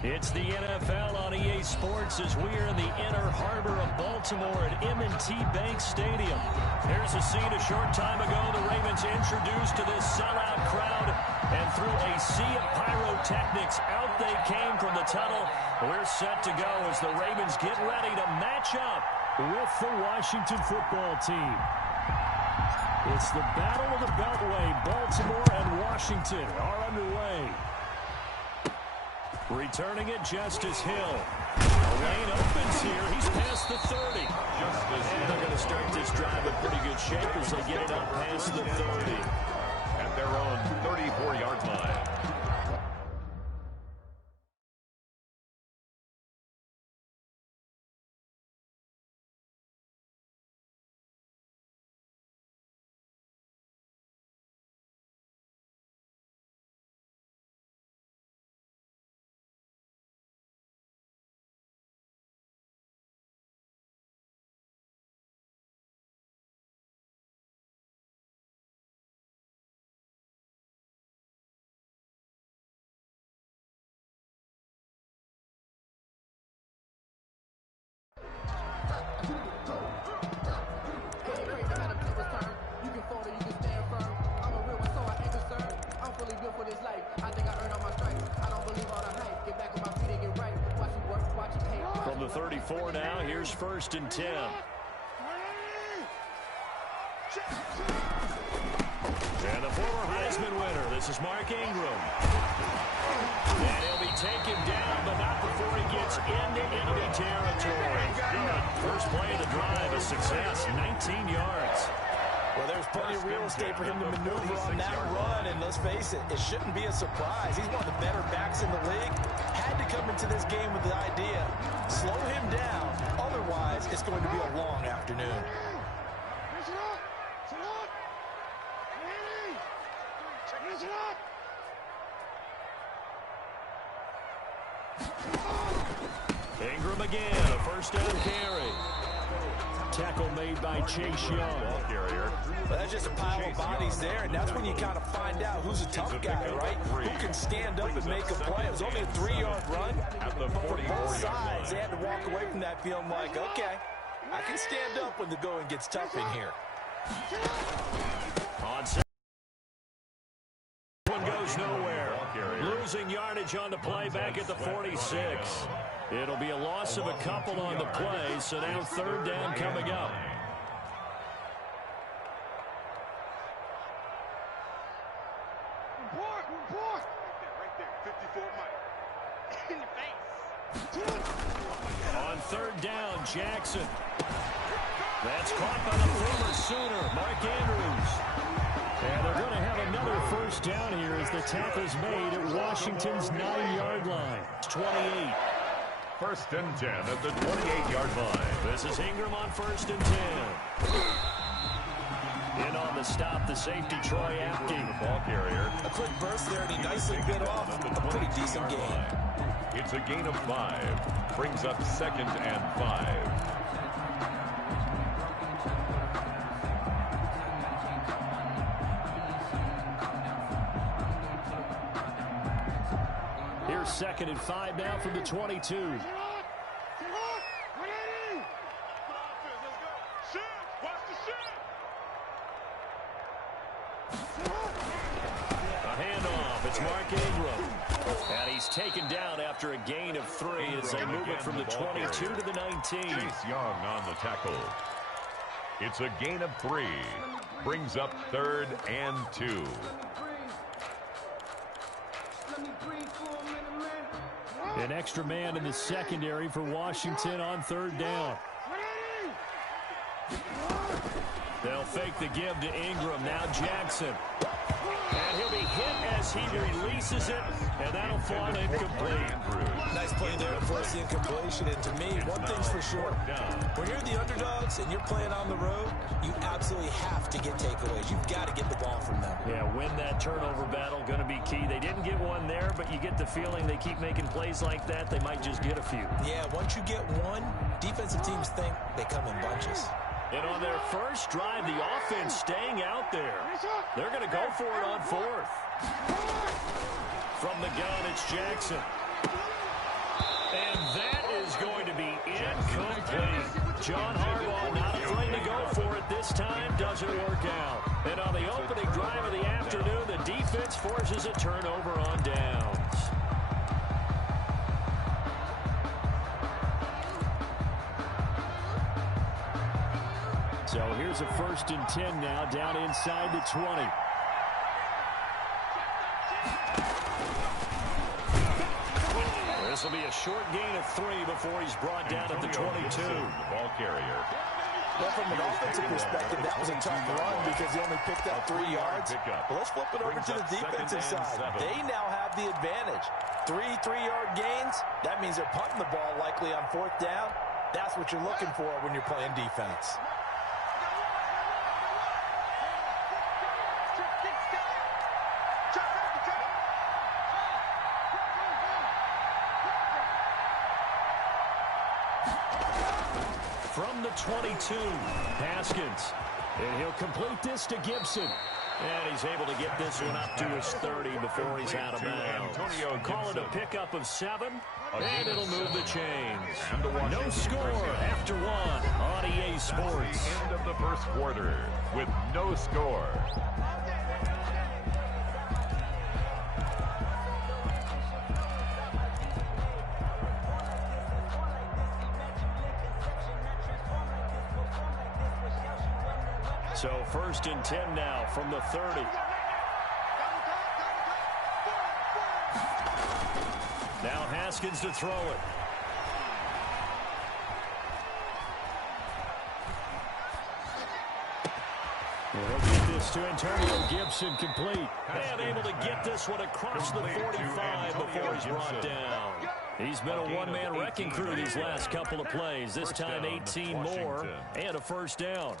It's the NFL on EA Sports as we are in the inner harbor of Baltimore at M&T Bank Stadium. Here's a scene a short time ago. The Ravens introduced to this sellout crowd, and through a sea of pyrotechnics, out they came from the tunnel. We're set to go as the Ravens get ready to match up with the Washington football team. It's the Battle of the Beltway. Baltimore and Washington are underway. Returning it, Justice Hill. The lane opens here. He's past the 30. And they're going to start this drive in pretty good shape as they get it up past the 30. At their own 34-yard line. From the 34 now, here's 1st and 10. And the former Heisman winner, this is Mark Ingram. And he'll be taken down, but not before he gets into enemy territory. Good. First play of the drive, a success, 19 yards. Well, there's plenty of real estate for him to maneuver on that run, and let's face it, it shouldn't be a surprise. He's one of the better backs in the league. Had to come into this game with the idea, slow him down, otherwise it's going to be a long afternoon. Ingram again, a first down carry. Tackle made by Chase Young. Ball carrier. Well, that's just a pile of bodies there, and that's when you kind of find out who's a tough guy, right? Who can stand up and make a play. It was only a 3-yard run, but for both sides, they had to walk away from that feeling like, okay, I can stand up when the going gets tough in here. On second, one goes nowhere. Losing yardage on the play back at the 46. It'll be a loss of a couple on the play, so now 3rd down coming up. Right there, 54 Mike. In your face. On 3rd down, Jackson. That's caught by the former Sooner, Mark Andrews. And they're going to have another 1st down here as the tackle's made at Washington's 9-yard line. It's 28. 1st and 10 at the 28-yard line. This is Ingram on 1st and 10. In on the stop, the safety, Troy Apke. The ball carrier. A quick burst there, and he nicely bit off a pretty decent gain. It's a gain of 5. Brings up 2nd and 5. Here's 2nd and 5 now from the 22. A handoff. It's Mark Ingram. And he's taken down after a gain of 3 as they move it from the 22 to the 19. Chase Young on the tackle. It's a gain of 3. Brings up 3rd and 2. An extra man in the secondary for Washington on 3rd down. They'll fake the give to Ingram. Now Jackson. And he'll be hit as he releases it, and that'll fall incomplete. Nice play there to force the incompletion. And to me, one thing's for sure. When you're the underdogs and you're playing on the road, you absolutely have to get takeaways. You've got to get the ball from them. Yeah, win that turnover battle, going to be key. They didn't get one there, but you get the feeling they keep making plays like that, they might just get a few. Yeah, once you get one, defensive teams think they come in bunches. And on their first drive, the offense staying out there. They're going to go for it on 4th. From the gun, it's Jackson. John Harbaugh not afraid to go for it this time. Doesn't work out. And on the opening drive of the afternoon, the defense forces a turnover on downs. So here's a 1st and 10 now, down inside the 20. This will be a short gain of 3 before he's brought down at the 22. The ball carrier. Well, from an offensive perspective, that was a tough run because he only picked up 3 yards. But let's flip it over to the defensive side. They now have the advantage. 3 3-yard gains, that means they're punting the ball likely on 4th down. That's what you're looking for when you're playing defense. From the 22, Haskins. And he'll complete this to Gibson. And he's able to get this one up to his 30 before he's out of bounds. Call it a pickup of 7, and it'll move the chains. No score after 1 on EA Sports. End of the first quarter with no score. So 1st and 10 now from the 30. Now Haskins to throw it. He'll get this to Antonio Gibson complete. And able to get this one across the 45 before he's brought down. He's been a one-man wrecking crew these last couple of plays. This time 18 more and a 1st down.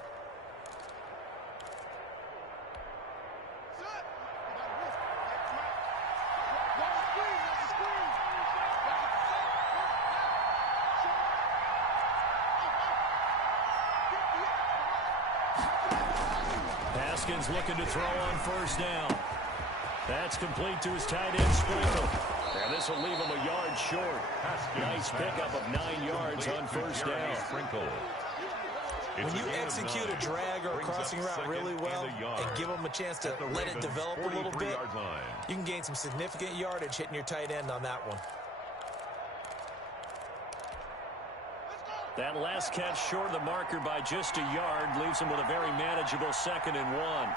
Haskins looking to throw on 1st down. That's complete to his tight end, Sprinkle. And this will leave him a yard short. Nice pickup of 9 yards on 1st down. When you execute a drag or a crossing route really well and give them a chance to let it develop a little bit, you can gain some significant yardage hitting your tight end on that one. That last catch short of the marker by just a yard leaves him with a very manageable 2nd and 1.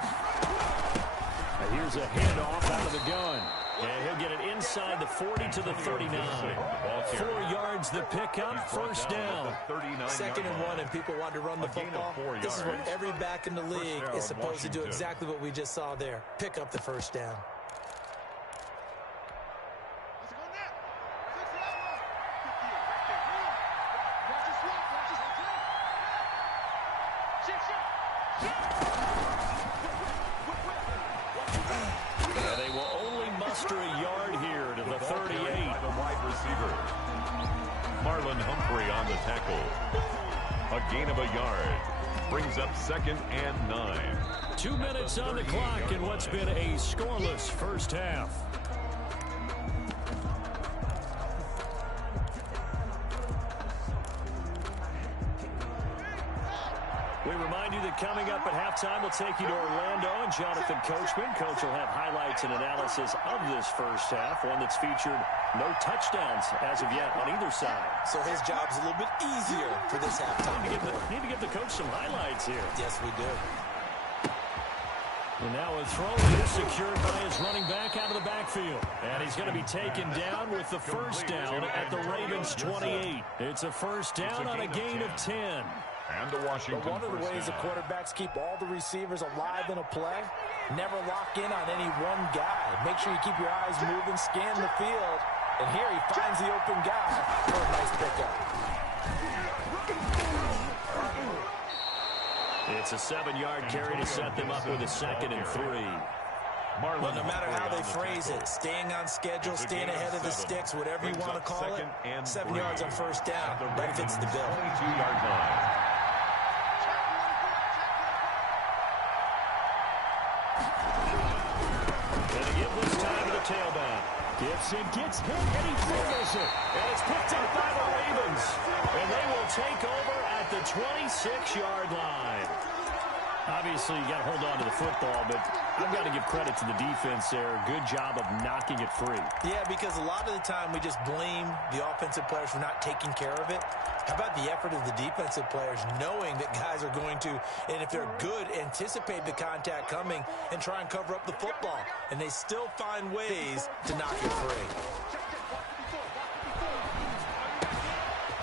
And here's a handoff out of the gun. And he'll get it inside the 40 to the 39. 4 yards the pickup, 1st down. 2nd and 1, and people want to run the football. This is what every back in the league is supposed to do, exactly what we just saw there. Pick up the 1st down. And they will only muster a yard here to the 38. The wide receiver. Marlon Humphrey on the tackle. A gain of a yard. Brings up 2nd and 9. 2 minutes on the clock in what's been a scoreless 1st half. We remind you that coming up at halftime, we'll take you to Orlando and Jonathan Coachman. Coach will have highlights and analysis of this 1st half, one that's featured no touchdowns as of yet on either side. So his job's a little bit easier for this halftime. Need to give the coach some highlights here. Yes, we do. And now a throw is secured by his running back out of the backfield. And he's going to be taken down with the 1st down at the Ravens 28. It's a 1st down on a gain of 10. And the Washington. But one of the ways the quarterbacks keep all the receivers alive in a play, never lock in on any one guy. Make sure you keep your eyes moving, scan the field. And here he finds the open guy for a nice pickup. It's a 7-yard carry to set them up with a 2nd and 3. Well, no matter how they phrase it, staying on schedule, staying ahead of the sticks, whatever you want to call it, 7 yards on 1st down, that fits the bill. 22-yard line. And to give this time to the tailback. Gibson gets hit, and he fumbles it. And it's picked up by the Ravens. And they will take over at the 26-yard line. Obviously, you got to hold on to the football, but I've got to give credit to the defense there. Good job of knocking it free. Yeah, because a lot of the time we just blame the offensive players for not taking care of it. How about the effort of the defensive players knowing that guys are going to, and if they're good, anticipate the contact coming and try and cover up the football. And they still find ways to knock it free.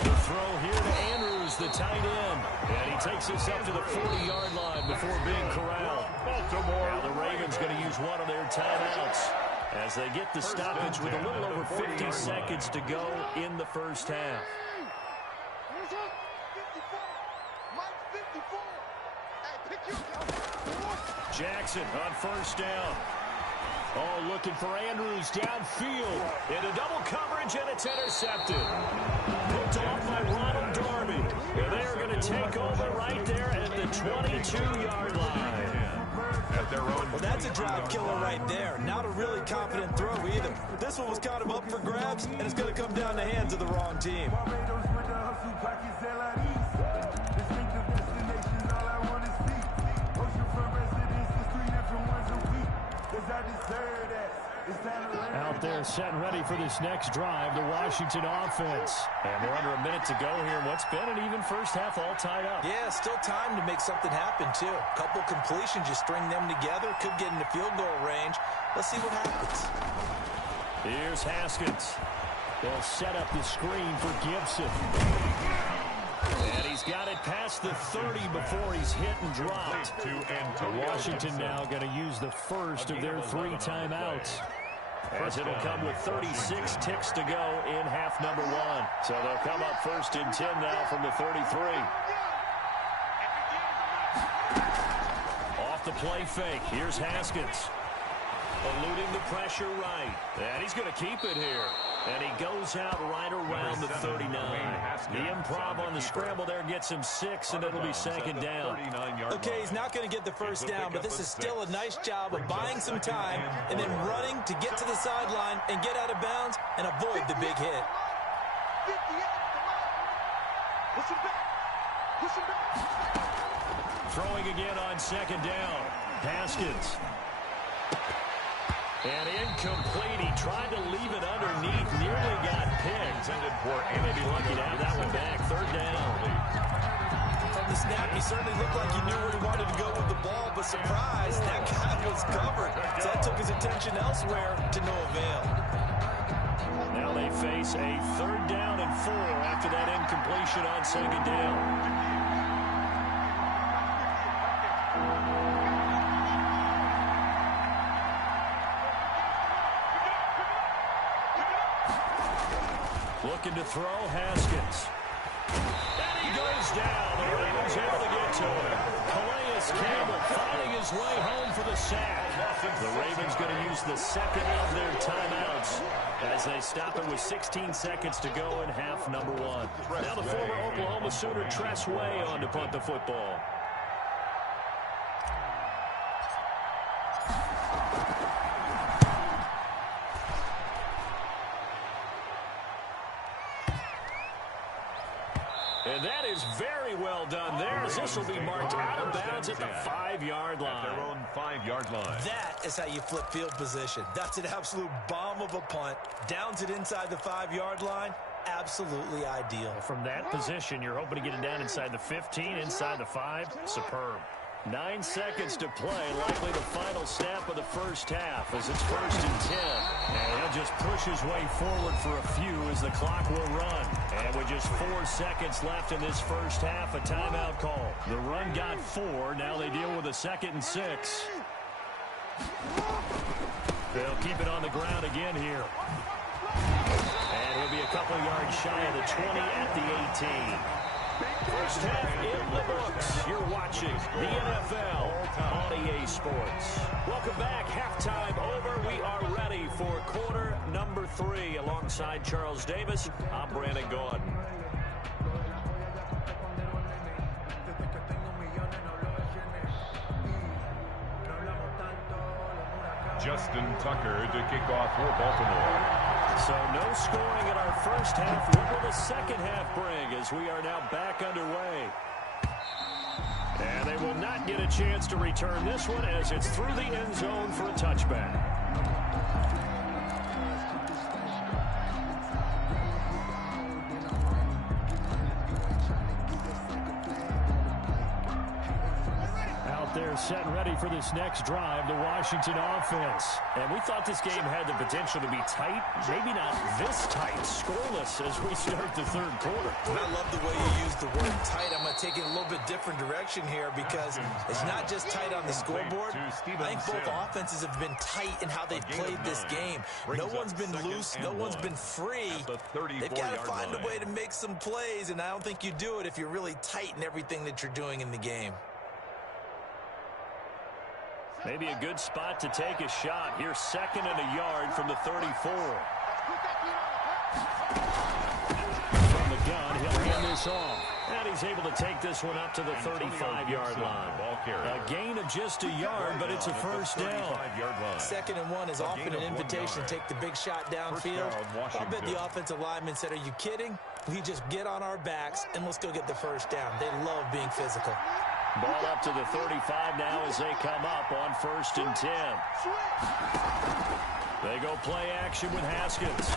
The throw here to Andrews, the tight end. And he takes us up to the 40-yard line before being corralled. Now the Ravens going to use one of their timeouts as they get the stoppage with a little over 50 seconds to go in the first half. Jackson on first down. Oh, looking for Andrews downfield. Into double coverage, and it's intercepted. Picked off by Ronald Darby. And they're going to take over right there at the 22-yard line. At their own. Well, that's a drive killer right there. Not a really confident throw either. This one was kind of up for grabs, and it's going to come down the hands of the wrong team. Out there set and ready for this next drive, the Washington offense. And we're under a minute to go here in what's been an even first half all tied up. Yeah, still time to make something happen, too. A couple completions, you string them together, could get into field goal range. Let's see what happens. Here's Haskins. They'll set up the screen for Gibson. And he's got it past the 30 before he's hit and dropped. Washington now going to use the first of their 3 timeouts, as it'll come with 36 ticks to go in half number 1. So they'll come up first and 10 now from the 33. Off the play fake. Here's Haskins. Eluding the pressure right. And he's going to keep it here. And he goes out right around the 39. The improv on the scramble there gets him 6, and it'll be second down. Okay, he's not going to get the first down, but this is still a nice job of buying some time and then running to get to the sideline and get out of bounds and avoid the big hit. Throwing again on second down. Haskins. And incomplete. He tried to leave it underneath. Nearly got picked. And maybe lucky to have that one back. Third down. From the snap, he certainly looked like he knew where he wanted to go with the ball, but surprise, that guy was covered. So that took his attention elsewhere to no avail. Now they face a 3rd down and 4 after that incompletion on second down. Looking to throw, Haskins. And he goes down. The Ravens able to get to him. Calais Campbell finding his way home for the sack. The Ravens going to use the second of their timeouts as they stop it with 16 seconds to go in half number 1. Now the former Oklahoma Sooner Tress Way on to punt the football. And that is very well done there, as this will be marked out of bounds at the 5-yard line. At their own 5-yard line. That is how you flip field position. That's an absolute bomb of a punt. Downs it inside the 5-yard line. Absolutely ideal. From that position, you're hoping to get it down inside the 15, inside the 5. Superb. 9 seconds to play, likely the final snap of the first half as it's 1st and 10. And he'll just push his way forward for a few as the clock will run. And with just 4 seconds left in this first half, a timeout call. The run got 4. Now they deal with a 2nd and 6. They'll keep it on the ground again here. And he'll be a couple yards shy of the 20 at the 18. First half in the books. You're watching the NFL on EA Sports. Welcome back. Halftime over. We are ready for quarter number 3. Alongside Charles Davis, I'm Brandon Gaudin. Justin Tucker to kick off for Baltimore. So no scoring in our first half. What will the second half bring as we are now back underway? And they will not get a chance to return this one as it's through the end zone for a touchback. They're set and ready for this next drive, the Washington offense. And we thought this game had the potential to be tight, maybe not this tight, scoreless as we start the third quarter. And I love the way you use the word tight. I'm going to take it a little bit different direction here because it's not just tight on the scoreboard. I think both offenses have been tight in how they've played this game. No one's been loose. No one's been free. They've got to find a way to make some plays, and I don't think you do it if you're really tight in everything that you're doing in the game. Maybe a good spot to take a shot. Here's 2nd and a yard from the 34. From the gun, he'll hand this off. And he's able to take this one up to the 35-yard line. A gain of just a yard, but it's a first down. 2nd and 1 is often an invitation to take the big shot downfield. I bet the offensive lineman said, are you kidding? We just get on our backs and let's go get the first down. They love being physical. Ball up to the 35 now as they come up on 1st and 10. They go play action with Haskins.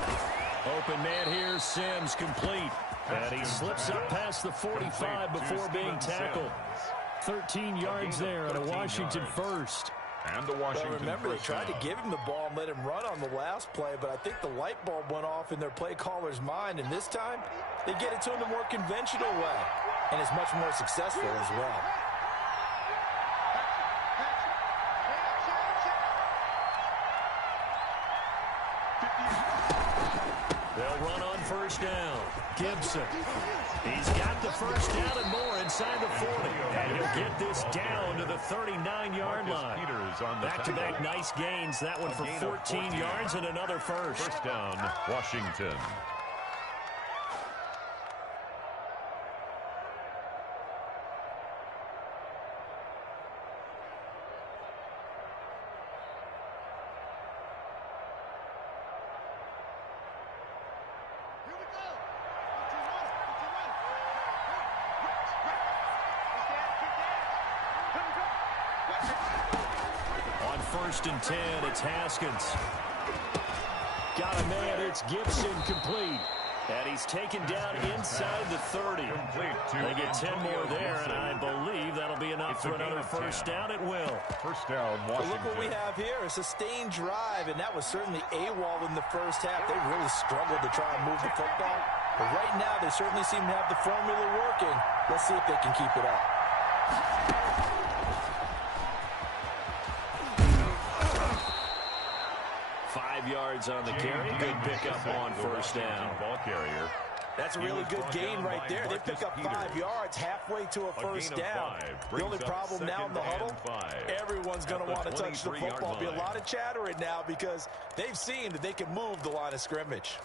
Open man here, Sims complete. And he slips up past the 45 before being tackled. 13 yards there on a Washington first. And the Washington well, remember, they tried to give him the ball and let him run on the last play, but I think the light bulb went off in their play caller's mind, and this time they get it to him the more conventional way, and it's much more successful as well. They'll run on 1st down. Gibson. He's got the first down and more inside the 40. And he'll get this down to the 39-yard line. Back-to-back nice gains. That one for 14 yards and another first. First down, Washington. On 1st and 10, it's Haskins. Got a man, it's Gibson complete. And he's taken down inside the 30. They get 10 more there, and I believe that'll be enough for another first down. It will. First down, Washington. Look what we have here, a sustained drive, and that was certainly AWOL in the first half. They really struggled to try and move the football. But right now, they certainly seem to have the formula working. Let's see if they can keep it up. 5 yards on the carry. Good pickup on 1st down. Ball carrier. That's a really good gain right there. They pick up 5 yards halfway to a first down. The only problem now in the huddle, everyone's going to want to touch the football. Be a lot of chattering now because they've seen that they can move the line of scrimmage.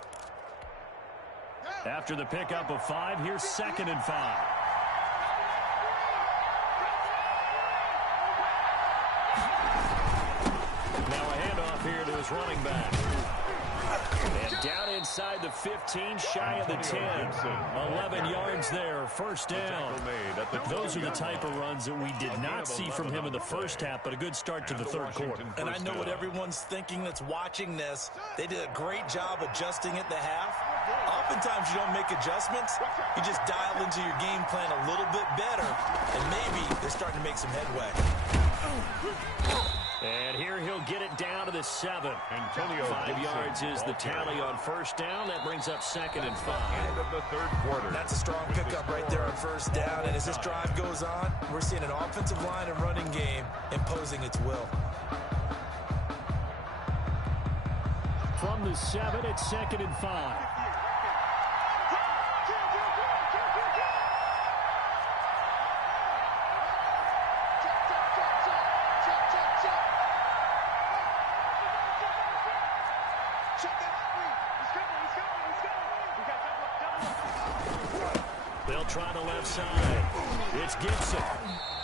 After the pickup of 5, here's 2nd and 5. Now a handoff here to his running back. And down inside the 15, shy of the 10. 11 yards there, first down. Those are the type of runs that we did not see from him in the first half, but a good start to the third quarter. And I know what everyone's thinking that's watching this. They did a great job adjusting at the half. Oftentimes you don't make adjustments. You just dial into your game plan a little bit better, and maybe they're starting to make some headway. And here he'll get it down to the 7. 5 yards is the tally on first down. That brings up 2nd and 5. End of the third quarter. That's a strong pickup right there on first down. And as this drive goes on, we're seeing an offensive line and running game imposing its will. From the 7, it's 2nd and 5. They'll try the left side. It's Gibson.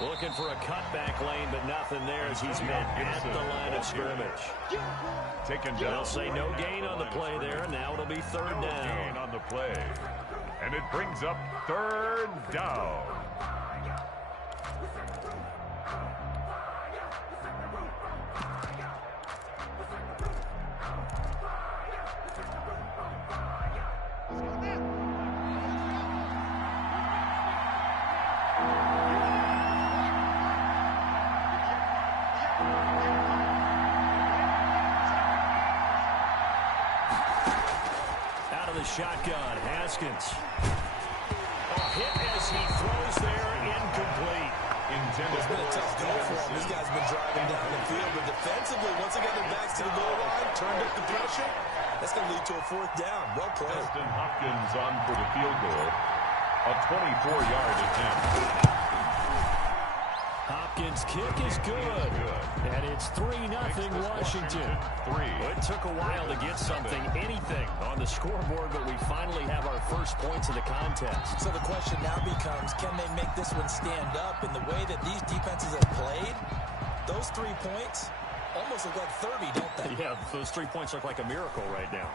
Looking for a cutback lane, but nothing there as he's met at the line of scrimmage. Taken down. They'll say no gain on the play there, and now it'll be third down. No gain on the play. And it brings up third down. Shotgun, Haskins. Hit as he throws there, incomplete. It's been a tough go for him. This guy's been driving down the field, but defensively, once again, their backs to the goal line, turned up the pressure. That's going to lead to a fourth down. Well played. Dustin Hopkins on for the field goal. A 24-yard attempt. Hopkins' kick is good. And it's 3-0 Washington. It took a while to get something, anything, on the scoreboard, but we finally have our first points of the contest. So the question now becomes, can they make this one stand up? In the way that these defenses have played, those 3 points almost look like 30, don't they? Yeah, those 3 points look like a miracle right now.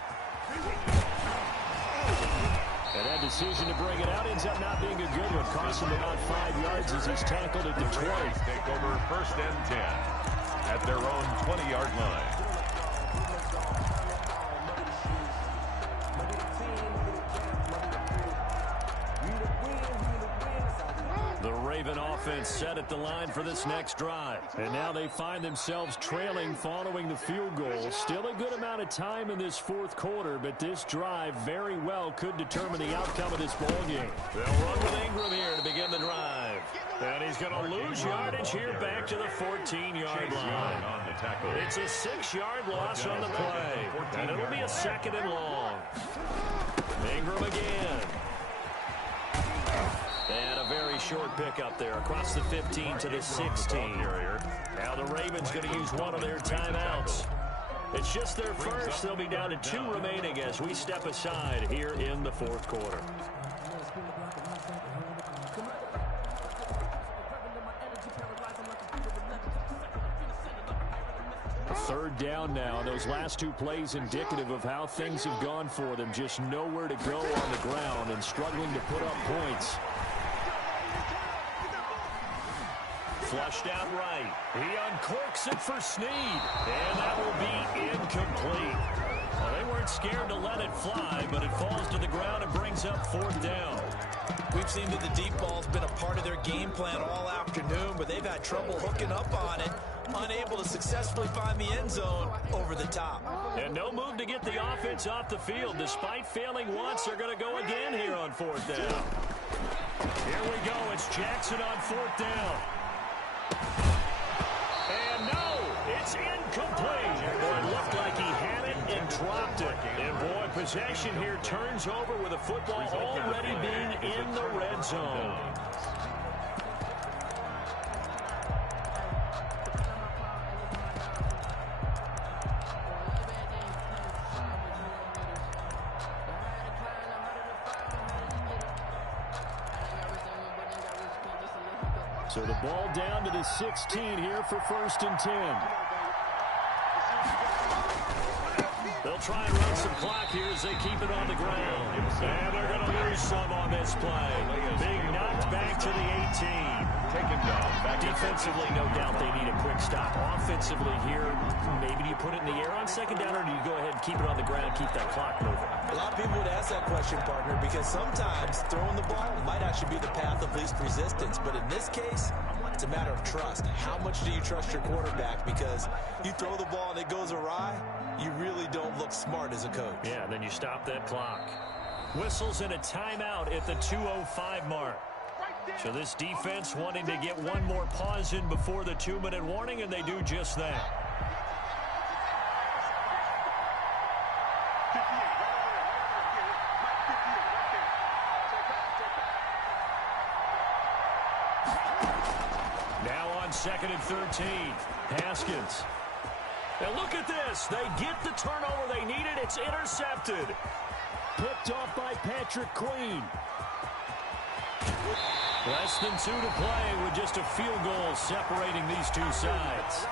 And that decision to bring it out ends up not being a good one. Cost him about 5 yards as he's tackled at Detroit. Take over first and 10 at their own 20-yard line. The Raven offense set at the line for this next drive. And now they find themselves trailing following the field goal. Still a good amount of time in this fourth quarter, but this drive very well could determine the outcome of this ball game. They'll run with Ingram here to begin the drive. And he's going to lose yardage here back to the 14-yard line. It's a 6-yard loss on the play. And it'll be a second and long. Ingram again. And a very short pickup there across the 15 to the 16. Now the Ravens going to use one of their timeouts. It's just their first. They'll be down to 2 remaining as we step aside here in the fourth quarter. Third down now. Those last 2 plays indicative of how things have gone for them. Just nowhere to go on the ground and struggling to put up points. Flushed out right. He uncorks it for Snead. And that will be incomplete. Well, they weren't scared to let it fly, but it falls to the ground and brings up fourth down. We've seen that the deep ball's been a part of their game plan all afternoon, but they've had trouble hooking up on it, unable to successfully find the end zone over the top. And no move to get the offense off the field. Despite failing once, they're going to go again here on fourth down. Here we go. It's Jackson on fourth down. And no, it's incomplete. Boy, it looked like he had it and dropped it. And boy, possession here turns over with a football already being in the red zone. So the ball down to the 16 here for first and 10. They'll try and run some clock here as they keep it on the ground. And they're going to lose some on this play. Being knocked back to the 18. Taken down. Defensively, no doubt they need a quick stop. Offensively here, maybe do you put it in the air on second down, or do you go ahead and keep it on the ground, keep that clock moving? A lot of people would ask that question, partner, because sometimes throwing the ball might actually be the path of least resistance. But in this case, it's a matter of trust. How much do you trust your quarterback? Because you throw the ball and it goes awry, you really don't look smart as a coach. Yeah, and then you stop that clock. Whistles and a timeout at the 2:05 mark. So this defense wanting to get one more pause in before the 2-minute warning, and they do just that. Now on second and 13, Haskins. Now look at this. They get the turnover they needed. It's intercepted. Picked off by Patrick Queen. Less than 2 to play with just a field goal separating these two sides.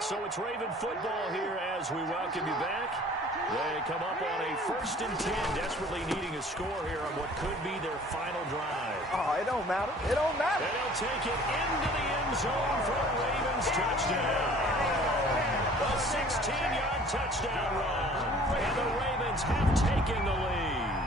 So it's Raven football here as we welcome you back. They come up on a 1st and 10, desperately needing a score here on what could be their final drive. Oh, it don't matter. It don't matter. And they'll take it into the end zone for a Ravens touchdown. A 16-yard touchdown run. And the Ravens have taken the lead.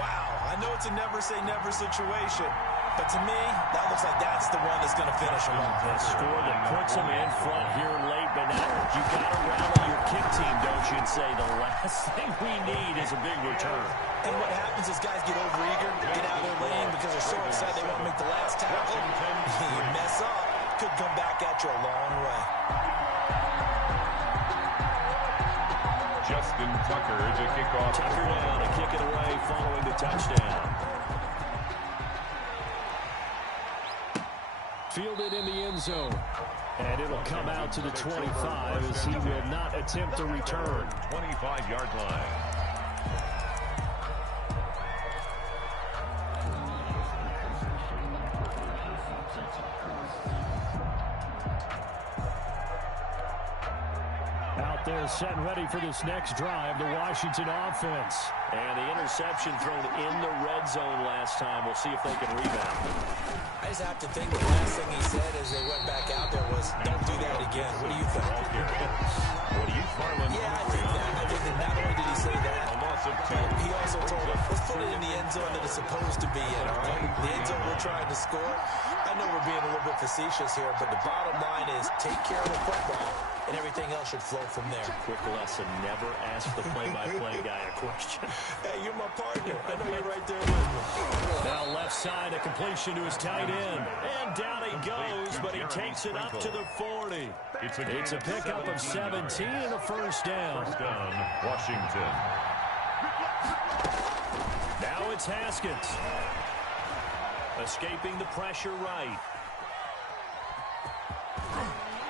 Wow, I know it's a never-say-never situation. But to me, that looks like that's the one that's going to finish them off. A score that puts them in front here late, but now you got to rally your kick team, don't you, and say the last thing we need is a big return. And what happens is guys get overeager, get out of their lane because they're so excited they want to make the last tackle. You mess up, could come back at you a long way. Justin Tucker to kick off. Tucker down to kick it away following the touchdown. Fielded in the end zone. And it'll come out to the 25 as he will not attempt to return. 25-yard line. Out there set and ready for this next drive, the Washington offense. And the interception thrown in the red zone last time. We'll see if they can rebound. I just have to think the last thing he said as they went back out there was, don't do that again. What do you think? What do you, Farland? Yeah, I think that. I think that not only did he say that, but he also told him, let's put it in the end zone that it's supposed to be in, all right? The end zone we're trying to score. I know we're being a little bit facetious here, but the bottom line is take care of the football, and everything else should flow from there. Quick lesson, never ask the play-by-play guy a question. Hey, you're my partner. I know you're right there with me. Now left side, a completion to his tight end. And down he goes, but he takes it up to the 40. It's a pickup of 17 and a first down. First down, Washington. Now it's Haskins. Escaping the pressure right.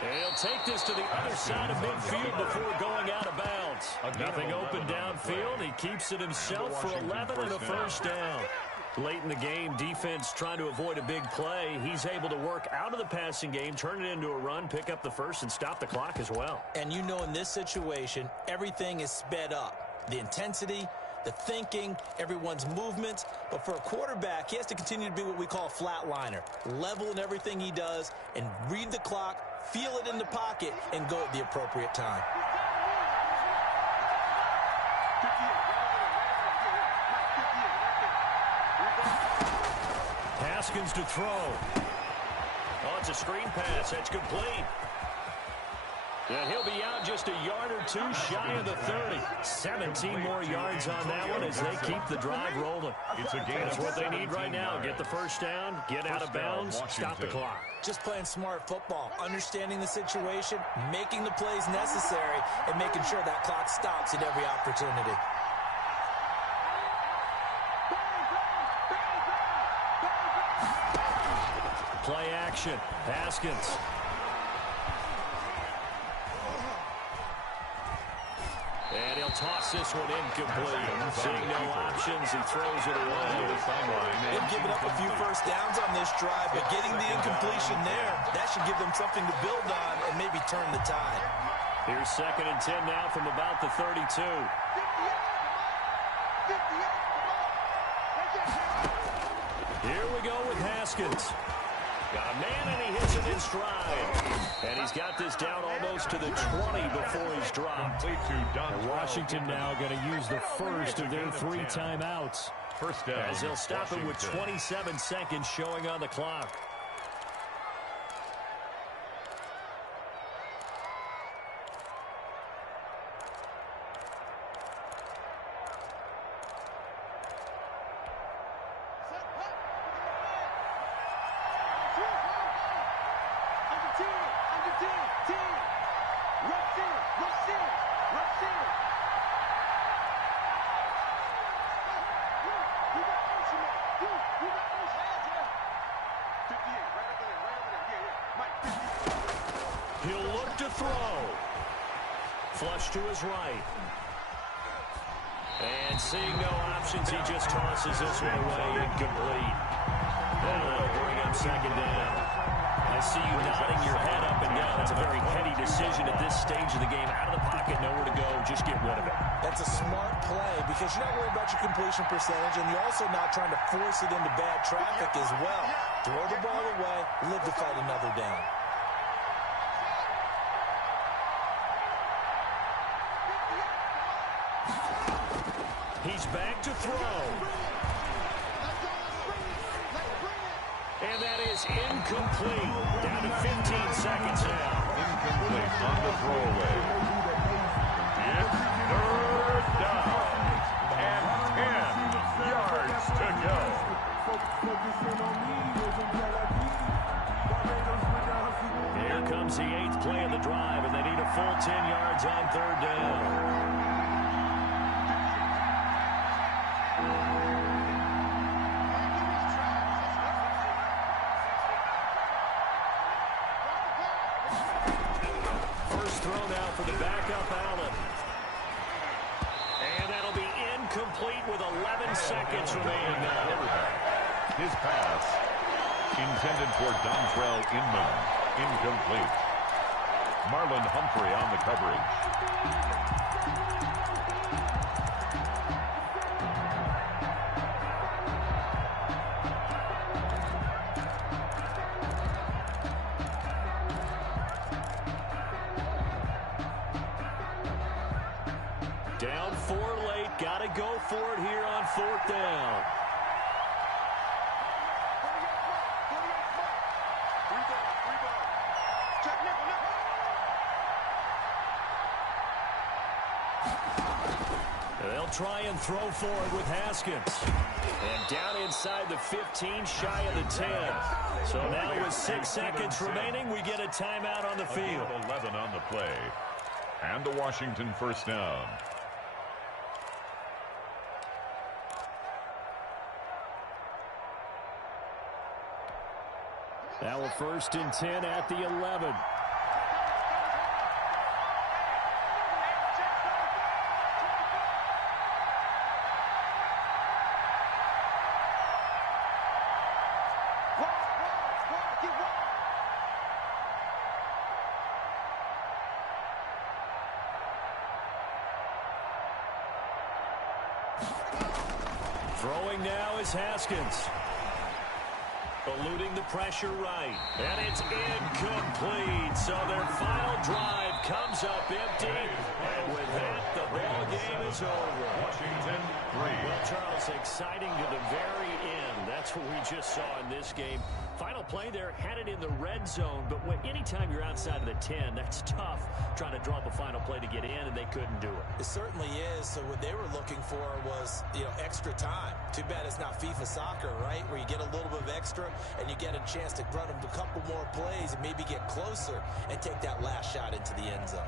And he'll take this to the other side of midfield before going out of bounds. Nothing open downfield. He keeps it himself for 11 and a first down. Late in the game, defense trying to avoid a big play. He's able to work out of the passing game, turn it into a run, pick up the first, and stop the clock as well. And you know in this situation, everything is sped up. The intensity, the thinking, everyone's movement. But for a quarterback, he has to continue to be what we call a flatliner. Level in everything he does and read the clock, feel it in the pocket, and go at the appropriate time. Haskins to throw. Oh, it's a screen pass. That's complete. And he'll be out just a yard or two shy of the 30. 17 more yards on that one as they keep the drive rolling. It's a gain. That's what they need right now. Get the first down, get out of bounds, stop the clock. Just playing smart football, understanding the situation, making the plays necessary, and making sure that clock stops at every opportunity. Play action. Haskins. And he'll toss this one incomplete. Seeing no options, he throws it away. They've given up a few first downs on this drive, but getting the incompletion there, that should give them something to build on and maybe turn the tide. Here's 2nd and 10 now from about the 32. Here we go with Haskins. Got a man, and he hits it in stride. And he's got this down almost to the 20 before he's dropped. And Washington now going to use the first of their 3 timeouts. First down, as they'll stop it with 27 seconds showing on the clock. throw. Flush to his right. And seeing no options, he just tosses this one away, incomplete. That'll bring up second down. I see you nodding your head up and down. It's a very heady decision at this stage of the game. Out of the pocket, nowhere to go. Just get rid of it. That's a smart play because you're not worried about your completion percentage, and you're also not trying to force it into bad traffic as well. Throw the ball away, live to fight another down. He's back to throw. And that is incomplete. Down to 15 seconds now. Incomplete on the throwaway. It's third down. And 10 yards to go. Here comes the 8th play of the drive, and they need a full 10 yards on third down. For the backup Allen. And that'll be incomplete with 11 seconds remaining now. His pass intended for Dontrell Inman. Incomplete. Marlon Humphrey on the coverage. Down 4 late. Got to go for it here on 4th down. They'll try and throw forward with Haskins. And down inside the 15, shy of the 10. So now with 6 seconds remaining, we get a timeout on the field. 11 on the play. And the Washington first down. Now a 1st and 10 at the 11. Throwing now is Haskins. Eluding the pressure right. And it's incomplete. So their final drive comes up empty. And with that, the ball game is over. Washington 3. Well, Charles, exciting to the very end. That's what we just saw in this game. Final play there, had it in the red zone. But anytime you're outside of the 10, that's tough trying to draw up a final play to get in, and they couldn't do it. It certainly is. So what they were looking for was, extra time. Too bad it's not FIFA soccer, right, where you get a little bit of extra and you get a chance to run a couple more plays and maybe get closer and take that last shot into the end zone.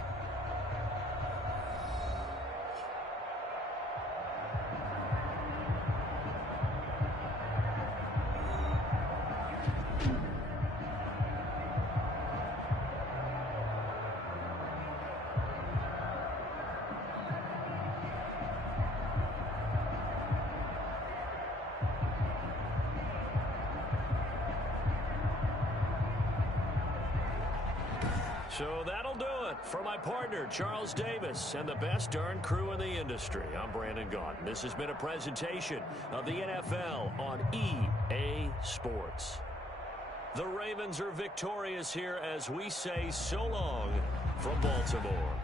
So that'll do it for my partner, Charles Davis, and the best darn crew in the industry. I'm Brandon Gaunton. This has been a presentation of the NFL on EA Sports. The Ravens are victorious here as we say so long from Baltimore.